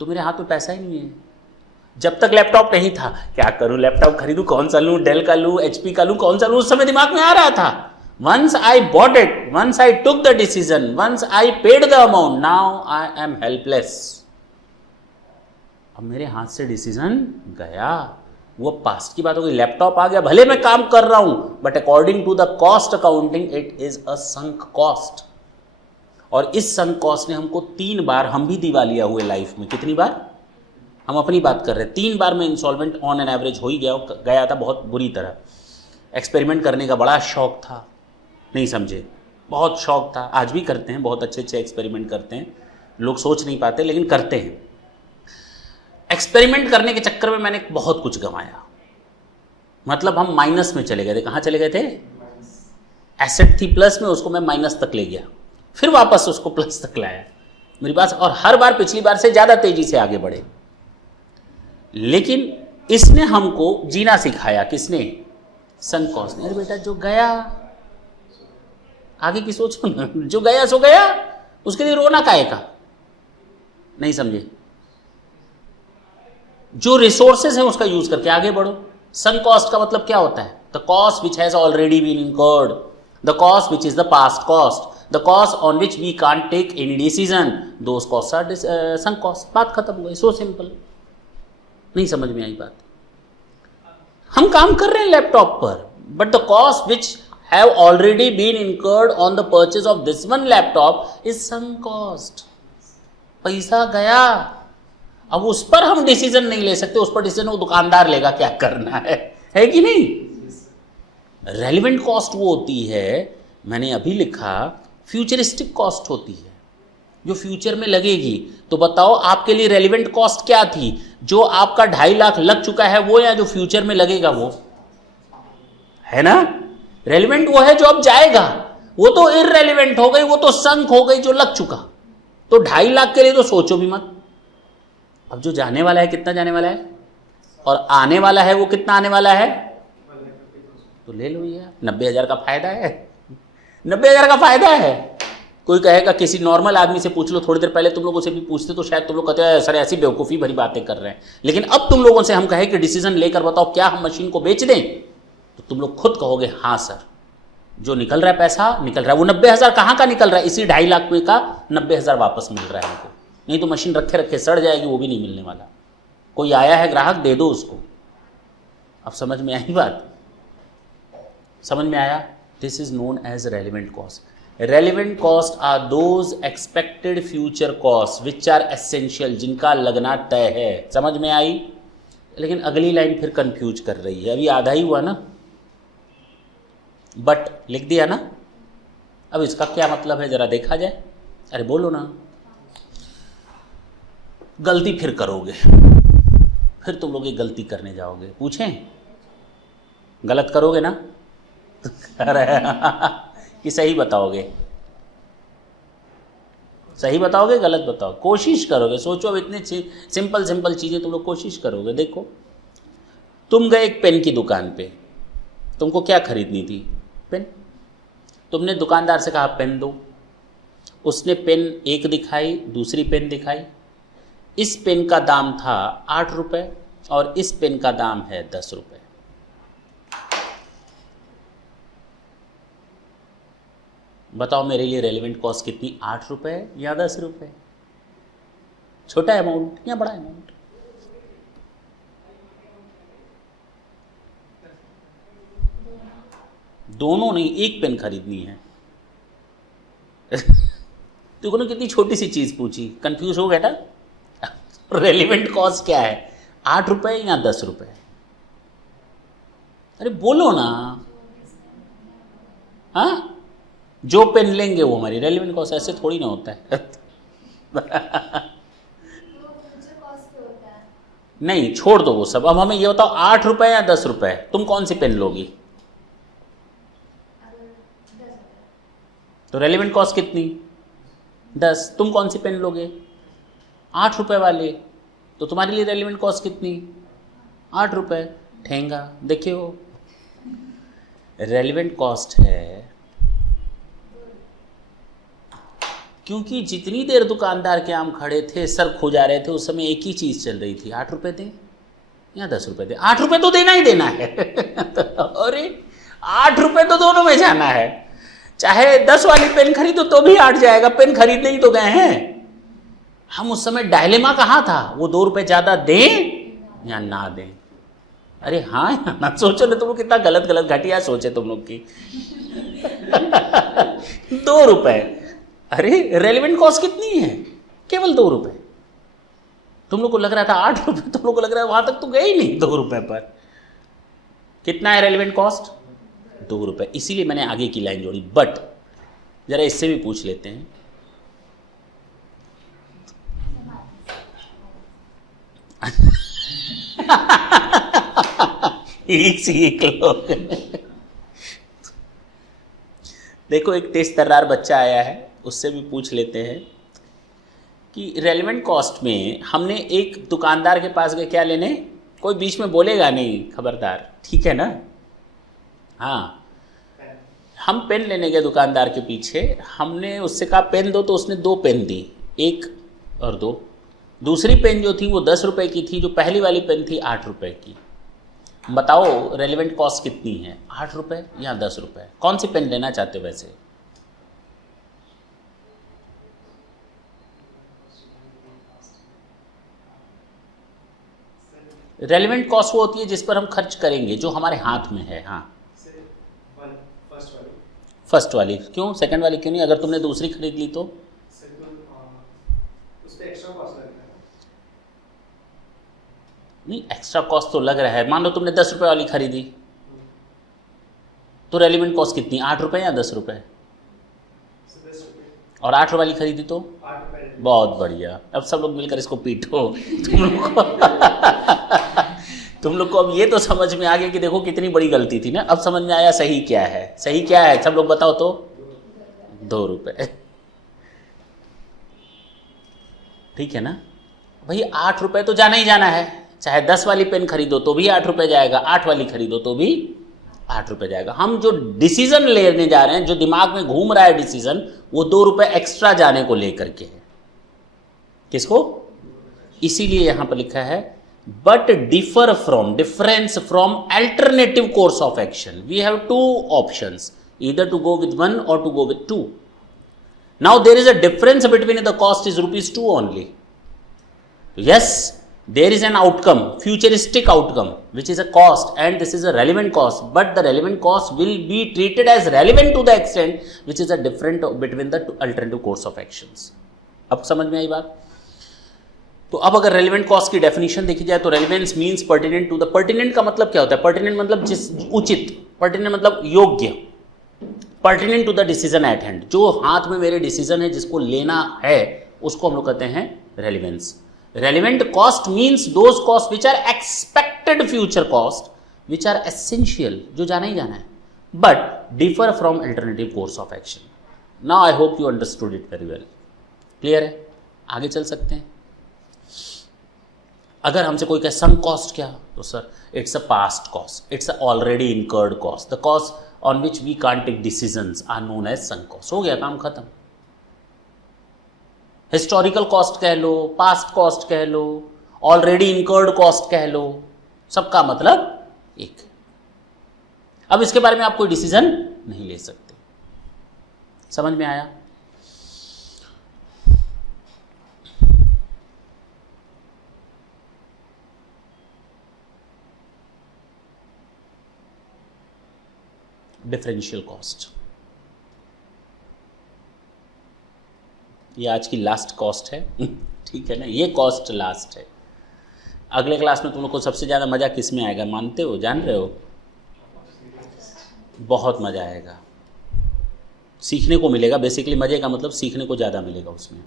तो मेरे हाथ में पैसा ही नहीं है। जब तक लैपटॉप नहीं था, क्या करूं, लैपटॉप खरीदूं, कौन सा लूं, डेल का लूं, एचपी का लूं, कौन सा लूं, उस समय दिमाग में आ रहा था। Once I bought it, once I took the decision, once I paid the amount, now I am helpless. अब मेरे हाथ से डिसीजन गया, वो पास्ट की बात हो गई। लैपटॉप आ गया, भले मैं काम कर रहा हूं, but according to the cost accounting it is a sunk cost. और इस संक कॉस्ट ने हमको 3 बार, हम भी दिवालिया हुए लाइफ में। कितनी बार? हम अपनी बात कर रहे हैं। 3 बार मैं इंसॉल्वेंट ऑन एन एवरेज हो ही गया था, बहुत बुरी तरह। एक्सपेरिमेंट करने का बड़ा शौक था, नहीं समझे, बहुत शौक था। आज भी करते हैं, बहुत अच्छे एक्सपेरिमेंट करते हैं, लोग सोच नहीं पाते लेकिन करते हैं। एक्सपेरिमेंट करने के चक्कर में मैंने बहुत कुछ गंवाया। मतलब हम माइनस में चले गए थे। कहाँ चले गए थे? एसेट थी प्लस में, उसको मैं माइनस तक ले गया, फिर वापस उसको प्लस तक लाया। मेरी बात, और हर बार पिछली बार से ज़्यादा तेजी से आगे बढ़े। लेकिन इसने हमको जीना सिखाया। किसने? संक कॉस्ट ने। अरे बेटा, जो गया आगे की सोचो ना, जो गया सो गया, उसके लिए रोना काहे का? नहीं समझे? जो रिसोर्सेज है उसका यूज करके आगे बढ़ो। संक कॉस्ट का मतलब क्या होता है? The cost which has already been incurred, the cost which is the past cost, the cost on which we can't take any decision, those cost are sunk cost. बात खत्म हो गई, सो सिंपल। नहीं समझ में आई बात? हम काम कर रहे हैं लैपटॉप पर, but the cost which have already been incurred on the purchase of this one laptop is sunk cost. पैसा गया, अब उस पर हम डिसीजन नहीं ले सकते, उस पर डिसीजन वो दुकानदार लेगा क्या करना है कि नहीं? रेलिवेंट कॉस्ट वो होती है, मैंने अभी लिखा फ्यूचरिस्टिक कॉस्ट होती है, जो फ्यूचर में लगेगी। तो बताओ आपके लिए रेलिवेंट कॉस्ट क्या थी? जो आपका 2.5 लाख लग चुका है वो, या जो फ्यूचर में लगेगा वो? है ना? रेलिवेंट वो है जो अब जाएगा, वो तो इररेलिवेंट हो गई, वो तो संक हो गई जो लग चुका। तो 2.5 लाख के लिए तो सोचो भी मत। अब जो जाने वाला है कितना जाने वाला है, और आने वाला है वो कितना आने वाला है, तो ले लो यार, 90,000 का फायदा है, 90,000 का फायदा है। कोई कहेगा, किसी नॉर्मल आदमी से पूछ लो, थोड़ी देर पहले तुम लोगों से भी पूछते तो शायद तुम लोग कहते हैं सर ऐसी बेवकूफ़ी भरी बातें कर रहे हैं। लेकिन अब तुम लोगों से हम कहें कि डिसीजन लेकर बताओ क्या हम मशीन को बेच दें, तो तुम लोग खुद कहोगे हाँ सर, जो निकल रहा है पैसा निकल रहा है। वो 90,000 कहाँ का निकल रहा है? इसी 2.5 लाख में का 90,000 वापस मिल रहा है हमको, नहीं तो मशीन रखे रखे सड़ जाएगी, वो भी नहीं मिलने वाला। कोई आया है ग्राहक, दे दो उसको। अब समझ में आई बात? समझ में आया? This is known as relevant cost. Relevant cost are those expected future cost which are essential, जिनका लगना तय है। समझ में आई? लेकिन अगली लाइन फिर कंफ्यूज कर रही है, अभी आधा ही हुआ ना, बट लिख दिया ना। अब इसका क्या मतलब है जरा देखा जाए। अरे बोलो ना। गलती फिर करोगे, फिर तुम लोग ये गलती करने जाओगे। पूछें? गलत करोगे ना? कि सही बताओगे? सही बताओगे गलत बताओ? कोशिश करोगे। सोचो, अब इतने सिंपल सिंपल चीज़ें तुम लोग कोशिश करोगे। देखो, तुम गए एक पेन की दुकान पे, तुमको क्या खरीदनी थी? पेन। तुमने दुकानदार से कहा पेन दो, उसने पेन एक दिखाई, दूसरी पेन दिखाई। इस पेन का दाम था 8 रुपये और इस पेन का दाम है 10 रुपये। बताओ मेरे लिए रेलिवेंट कॉस्ट कितनी, 8 रुपये या 10 रुपये? छोटा अमाउंट या बड़ा अमाउंट? दोनों नहीं, एक पेन खरीदनी है। तुमने कितनी छोटी सी चीज पूछी, कंफ्यूज हो गया ना? रेलिवेंट कॉस्ट क्या है, 8 रुपये या 10 रुपये? अरे बोलो ना। हाँ, जो पेन लेंगे वो हमारी रेलिवेंट कॉस्ट। ऐसे थोड़ी ना होता है। नहीं, छोड़ दो वो सब। अब हमें ये बताओ, 8 रुपये या 10 रुपये, तुम कौन सी पेन लोगी? तो रेलिवेंट कॉस्ट कितनी? 10। तुम कौन सी पेन लोगे? 8 रुपये वाले। तो तुम्हारे लिए रेलिवेंट कॉस्ट कितनी? 8 रुपये। ठेंगा देखियो, रेलिवेंट कॉस्ट है क्योंकि जितनी देर दुकानदार के आम खड़े थे, सर खुजा रहे थे, उस समय एक ही चीज चल रही थी, 8 रुपये दें या 10 रुपये दें? 8 रुपये तो देना ही देना है। अरे 8 रुपये तो दोनों में जाना है। चाहे 10 वाली पेन खरीदो तो भी 8 जाएगा, पेन खरीदने ही तो गए हैं हम। उस समय डायलेमा कहाँ था, वो 2 रुपये ज्यादा दें या ना दें? अरे हाँ या ना? सोचो ना, तुम लोग कितना गलत गलत घटिया सोचे तुम लोग की। 2 रुपये। अरे रेलिवेंट कॉस्ट कितनी है? केवल 2 रुपये। तुम लोग को लग रहा था 8 रुपये, तुम लोग को लग रहा है वहां तक तो गए ही नहीं 2 रुपये पर। कितना है रेलिवेंट कॉस्ट? 2 रुपये। इसीलिए मैंने आगे की लाइन जोड़ी। बट जरा इससे भी पूछ लेते हैं। सीख लो। देखो, एक तेज तर्रार बच्चा आया है, उससे भी पूछ लेते हैं कि रेलिवेंट कॉस्ट में हमने एक दुकानदार के पास गए क्या लेने? कोई बीच में बोलेगा नहीं, खबरदार, ठीक है ना? हाँ, हम पेन लेने गए दुकानदार के पीछे, हमने उससे कहा पेन दो, तो उसने 2 पेन दी, 1 और 2। दूसरी पेन जो थी वो 10 रुपये की थी, जो पहली वाली पेन थी 8 रुपये की। बताओ रेलिवेंट कॉस्ट कितनी है, 8 रुपये या 10 रुपये? कौन सी पेन लेना चाहते हो वैसे? रेलिवेंट कॉस्ट वो होती है जिस पर हम खर्च करेंगे, जो हमारे हाथ में है। हाँ, फर्स्ट वाली फर्स्ट वाली क्यों, सेकंड वाली क्यों नहीं? अगर तुमने दूसरी खरीद ली तो उस पे एक्स्ट्रा कॉस्ट लगता है। नहीं, एक्स्ट्रा कॉस्ट तो लग रहा है। मान लो तुमने 10 रुपये वाली खरीदी तो रेलिवेंट कॉस्ट कितनी, 8 रुपये या 10 रुपये? और 8 रुपये वाली खरीदी तो 8 रुपये। बहुत बढ़िया। अब सब लोग मिलकर इसको पीटो तुम लोग को तुम लोग को अब ये तो समझ में आ गया कि देखो कितनी बड़ी गलती थी ना। अब समझ में आया सही क्या है। सही क्या है सब लोग बताओ तो? 2 रुपये। ठीक है ना भाई, 8 रुपये तो जाना ही जाना है। चाहे 10 वाली पेन खरीदो तो भी 8 रुपये जाएगा, 8 वाली खरीदो तो भी 8 रुपये जाएगा। हम जो डिसीजन लेने जा रहे हैं, जो दिमाग में घूम रहा है डिसीजन, वो 2 रुपये एक्स्ट्रा जाने को लेकर के है। किसको? इसीलिए यहां पर लिखा है but differ from, difference from alternative course of action. We have 2 options, either to go with 1 और to go with 2. Now there is a difference between the cost is ₹2 only. Yes, there is an outcome, futuristic outcome, which is a cost, and this is a relevant cost, but the relevant cost will be treated as relevant to the extent which is a different between the alternative course of actions. अब समझ में आई बात? तो अब अगर relevant cost की definition देखी जाए तो relevance means pertinent to the, pertinent का मतलब क्या होता है? पर्टिनेंट मतलब जिस उचित, पर्टिनेंट मतलब योग्य, pertinent to the decision at hand. जो हाथ में मेरे डिसीजन है जिसको लेना है उसको हम लोग कहते हैं relevance. Relevant cost means those cost which are expected future cost which are essential, जो जाना ही जाना है, but differ from alternative course of action. Now I hope you understood it very well. Clear है? आगे चल सकते हैं। अगर हमसे कोई कहे सम कॉस्ट क्या, तो sir it's a past cost, it's a already incurred cost, the cost on which we can't take decisions are known as sunk cost. हो गया काम खत्म। हिस्टोरिकल कॉस्ट कह लो, पास्ट कॉस्ट कह लो, ऑलरेडी इनकर्ड कॉस्ट कह लो, सबका मतलब एक। अब इसके बारे में आप कोई डिसीजन नहीं ले सकते। समझ में आया? डिफरेंशियल कॉस्ट, ये आज की लास्ट कॉस्ट है ठीक है ना, ये कॉस्ट लास्ट है। अगले क्लास में तुम लोग को सबसे ज़्यादा मज़ा किस में आएगा मानते हो, जान रहे हो? बहुत मज़ा आएगा, सीखने को मिलेगा। बेसिकली मज़े का मतलब सीखने को ज़्यादा मिलेगा उसमें।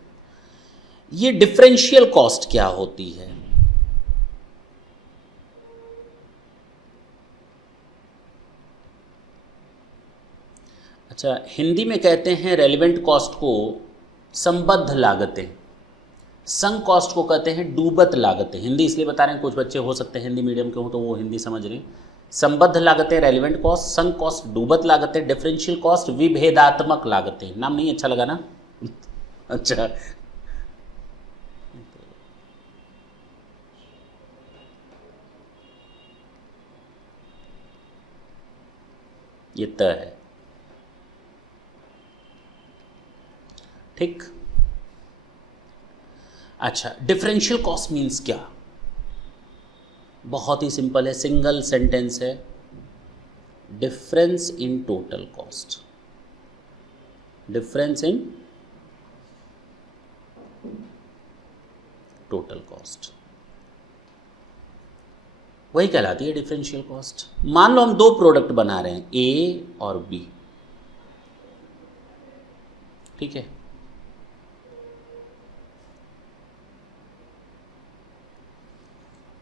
ये डिफरेंशियल कॉस्ट क्या होती है? अच्छा, हिंदी में कहते हैं रेलिवेंट कॉस्ट को संबद्ध लागतें, संक कॉस्ट को कहते हैं डूबत लागतें। हिंदी इसलिए बता रहे हैं, कुछ बच्चे हो सकते हैं हिंदी मीडियम के हो तो वो हिंदी समझ रहे हैं। संबद्ध लागतें रेलिवेंट कॉस्ट, संक कॉस्ट डूबत लागतें, डिफरेंशियल कॉस्ट विभेदात्मक लागतें। नाम नहीं अच्छा लगा ना? अच्छा, ये त है, ठीक। अच्छा, डिफरेंशियल कॉस्ट मीन्स क्या? बहुत ही सिंपल है, सिंगल सेंटेंस है, difference in total cost. Difference in total cost वही कहलाती है डिफरेंशियल कॉस्ट। मान लो हम 2 प्रोडक्ट बना रहे हैं, ए और बी, ठीक है।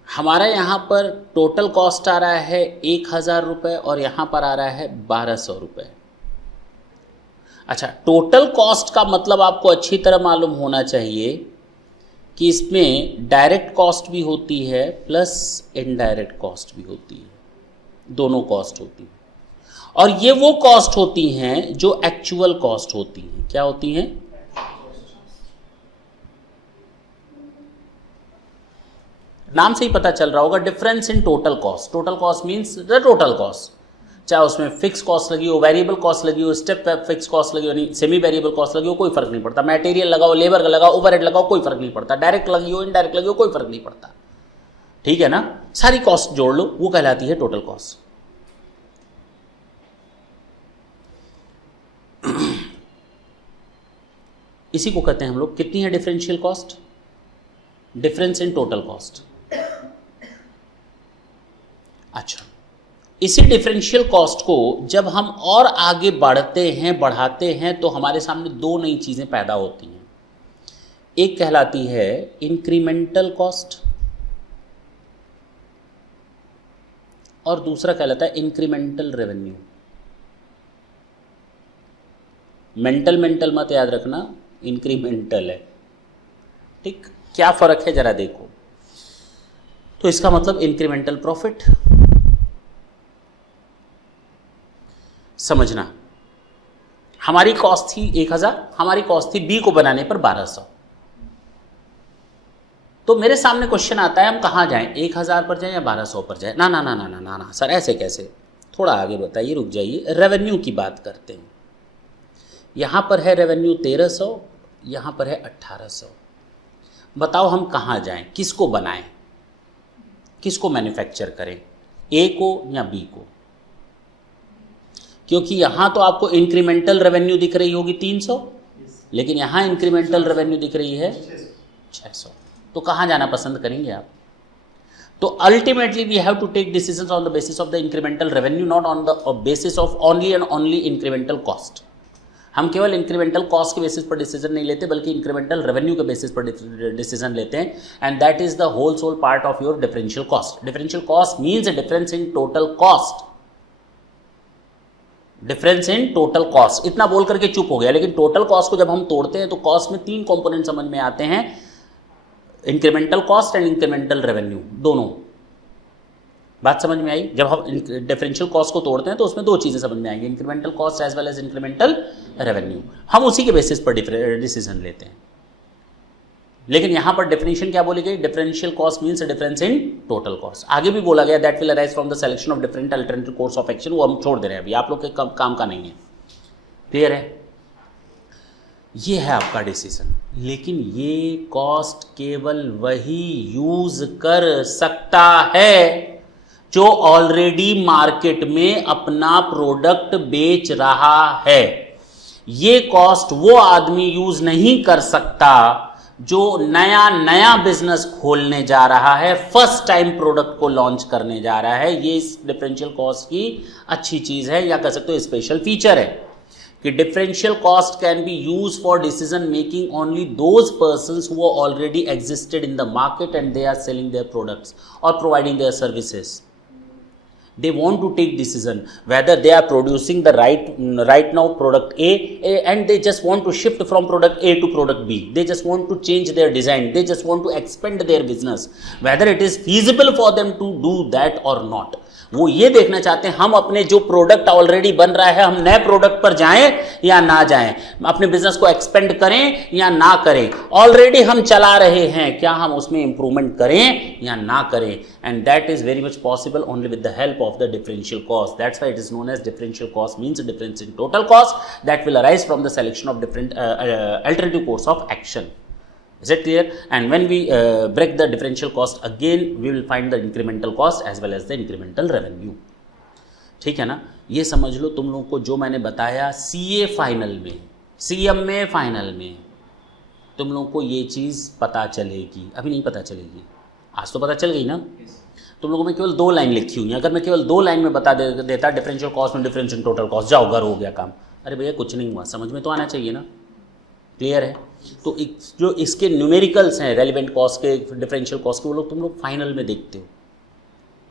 हमारा यहाँ पर टोटल कॉस्ट आ रहा है 1000 रुपये और यहाँ पर आ रहा है 1200 रुपये। अच्छा, टोटल कॉस्ट का मतलब आपको अच्छी तरह मालूम होना चाहिए कि इसमें डायरेक्ट कॉस्ट भी होती है प्लस इनडायरेक्ट कॉस्ट भी होती है, दोनों कॉस्ट होती है। और ये वो कॉस्ट होती हैं जो एक्चुअल कॉस्ट होती हैं। क्या होती हैं? नाम से ही पता चल रहा होगा, difference in total cost. Total cost means the total cost, चाहे उसमें फिक्स कॉस्ट लगी हो, वेरिएबल कॉस्ट लगी हो, स्टेप फिक्स कॉस्ट लगी हो, नहीं सेमी वेरिएबल कॉस्ट लगी हो, कोई फर्क नहीं पड़ता। मटेरियल लगाओ, लेबर लगाओ, ओवरहेड लगाओ, कोई फर्क नहीं पड़ता। डायरेक्ट लगी हो, इनडायरेक्ट लगी हो, कोई फर्क नहीं पड़ता। ठीक है ना? सारी कॉस्ट जोड़ लो, वो कहलाती है टोटल कॉस्ट। इसी को कहते हैं हम लोग, कितनी है differential cost, difference in total cost. अच्छा, इसी डिफरेंशियल कॉस्ट को जब हम और आगे बढ़ते हैं, बढ़ाते हैं, तो हमारे सामने दो नई चीजें पैदा होती हैं। एक कहलाती है इंक्रीमेंटल कॉस्ट और दूसरा कहलाता है इंक्रीमेंटल रेवेन्यू। मेंटल मत याद रखना, इंक्रीमेंटल है, ठीक। क्या फर्क है जरा देखो। तो इसका मतलब इंक्रीमेंटल प्रॉफिट, समझना, हमारी कॉस्ट थी 1000, हमारी कॉस्ट थी बी को बनाने पर 1200। तो मेरे सामने क्वेश्चन आता है हम कहां जाएं, 1000 पर जाएं या 1200 पर जाएं? ना ना ना ना ना ना ना सर, ऐसे कैसे, थोड़ा आगे बताइए, रुक जाइए, रेवेन्यू की बात करते हैं। यहां पर है रेवेन्यू 1300, यहां पर है 1800। बताओ हम कहां जाएं, किसको बनाएं, किसको मैन्युफैक्चर करें, ए को या बी को? क्योंकि यहां तो आपको इंक्रीमेंटल रेवेन्यू दिख रही होगी 300, लेकिन यहां इंक्रीमेंटल रेवेन्यू दिख रही है 600। तो कहां जाना पसंद करेंगे आप? तो ultimately we have to take decisions on the basis of the incremental revenue, not on the basis of only and only incremental cost. हम केवल इंक्रीमेंटल कॉस्ट के बेसिस पर डिसीजन नहीं लेते, बल्कि इंक्रीमेंटल रेवेन्यू के बेसिस पर डिसीजन लेते हैं, and that is the whole sole part of your differential cost. Differential cost means difference in total cost, difference in total cost. इतना बोल करके चुप हो गया, लेकिन टोटल कॉस्ट को जब हम तोड़ते हैं तो कॉस्ट में 3 कंपोनेंट समझ में आते हैं, incremental cost and incremental revenue, दोनों। बात समझ में आई? जब हम डिफरेंशियल कॉस्ट को तोड़ते हैं तो उसमें 2 चीजें समझ में आएंगी, incremental cost as well as incremental revenue. हम उसी के बेसिस पर डिसीजन लेते हैं। लेकिन यहां पर डेफिनेशन क्या बोली गई? Differential cost means difference in total cost. आगे भी बोला गया that will arise from the selection of different alternative course of action, वो हम छोड़ दे रहे हैं अभी, आप लोग के काम का नहीं है। क्लियर है? ये है आपका डिसीजन। लेकिन ये कॉस्ट केवल वही यूज कर सकता है जो ऑलरेडी मार्केट में अपना प्रोडक्ट बेच रहा है। ये कॉस्ट वो आदमी यूज नहीं कर सकता जो नया बिजनेस खोलने जा रहा है, फर्स्ट टाइम प्रोडक्ट को लॉन्च करने जा रहा है। ये इस डिफरेंशियल कॉस्ट की अच्छी चीज है, या कह सकते हो स्पेशल फीचर है कि differential cost can be use for decision making only those persons who already existed in the market and they are selling their products और providing their services. They want to take decision whether they are producing the right now product A, and they just want to shift from product A to product B. They just want to change their design. They just want to expand their business. Whether it is feasible for them to do that or not. वो ये देखना चाहते हैं हम अपने जो product already बन रहा है, हम नए प्रोडक्ट पर जाएं या ना जाएं, अपने बिजनेस को एक्सपेंड करें या ना करें। ऑलरेडी हम चला रहे हैं, क्या हम उसमें इंप्रूवमेंट करें या ना करें? And that is very much possible only with the help of the differential cost. That's why it is known as differential cost means difference in total cost that will arise from the selection of different alternative course of action. Is it clear? And when we break the differential cost again, we will find the incremental cost as well as the incremental revenue. ठीक है ना? ये समझ लो तुम लोगों को जो मैंने बताया CA फाइनल में, CMA फाइनल में तुम लोगों को ये चीज़ पता चलेगी। अभी नहीं पता चलेगी, आज तो पता चल गई ना। तुम लोगों में केवल 2 लाइन लिखी हुई है, अगर मैं केवल 2 लाइन में बता देता डिफरेंशियल कॉस्ट में डिफरेंस इन टोटल कॉस्ट, जाओ घर हो गया काम। अरे भैया कुछ नहीं हुआ, समझ में तो आना चाहिए ना। क्लियर है? तो जो इसके न्यूमेरिकल्स हैं रेलिवेंट कॉस्ट के, डिफरेंशियल कॉस्ट के, वो लोग तुम लोग फाइनल में देखते हो,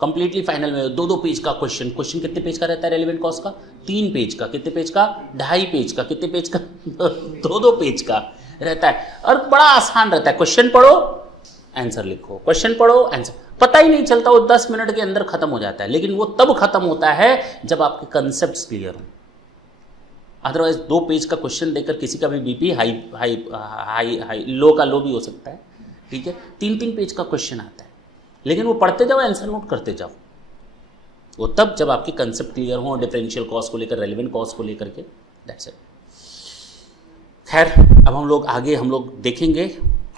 कंप्लीटली फाइनल में 2-2 पेज का क्वेश्चन कितने पेज का रहता है रेलिवेंट कॉस्ट का? 3 पेज का। कितने पेज का? 2.5 पेज का। कितने पेज का? 2-2 पेज का रहता है, और बड़ा आसान रहता है। क्वेश्चन पढ़ो, आंसर लिखो, क्वेश्चन पढ़ो, आंसर, पता ही नहीं चलता, वो 10 मिनट के अंदर खत्म हो जाता है। लेकिन वो तब खत्म होता है जब आपके कंसेप्ट क्लियर हो। अदरवाइज 2 पेज का क्वेश्चन देकर किसी का भी बीपी हाई लो का लो भी हो सकता है। ठीक है? 3-3 पेज का क्वेश्चन आता है, लेकिन वो पढ़ते जाओ, आंसर नोट करते जाओ। वो तब जब आपके कंसेप्ट क्लियर हो डिफरेंशियल कॉस्ट को लेकर, रेलेवेंट कॉस्ट को लेकर के। That's it. खैर, अब हम लोग देखेंगे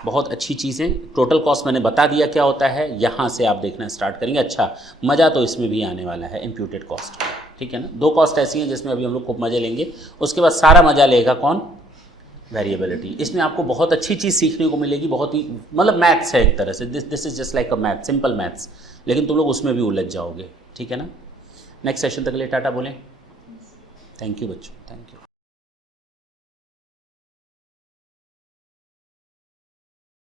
बहुत अच्छी चीज़ें। टोटल कॉस्ट मैंने बता दिया क्या होता है, यहाँ से आप देखना स्टार्ट करेंगे। अच्छा, मज़ा तो इसमें भी आने वाला है, इम्प्यूटेड कॉस्ट। ठीक है ना? 2 कॉस्ट ऐसी हैं जिसमें अभी हम लोग खूब मज़े लेंगे। उसके बाद सारा मज़ा लेगा कौन? वेरिएबिलिटी, इसमें आपको बहुत अच्छी चीज़ सीखने को मिलेगी, बहुत ही मतलब मैथ्स है एक तरह से, this is just like a math, simple maths, लेकिन तुम लोग उसमें भी उलझ जाओगे, ठीक है ना। नेक्स्ट सेशन तक के लिए टाटा बोलें। थैंक यू बच्चों, थैंक यू।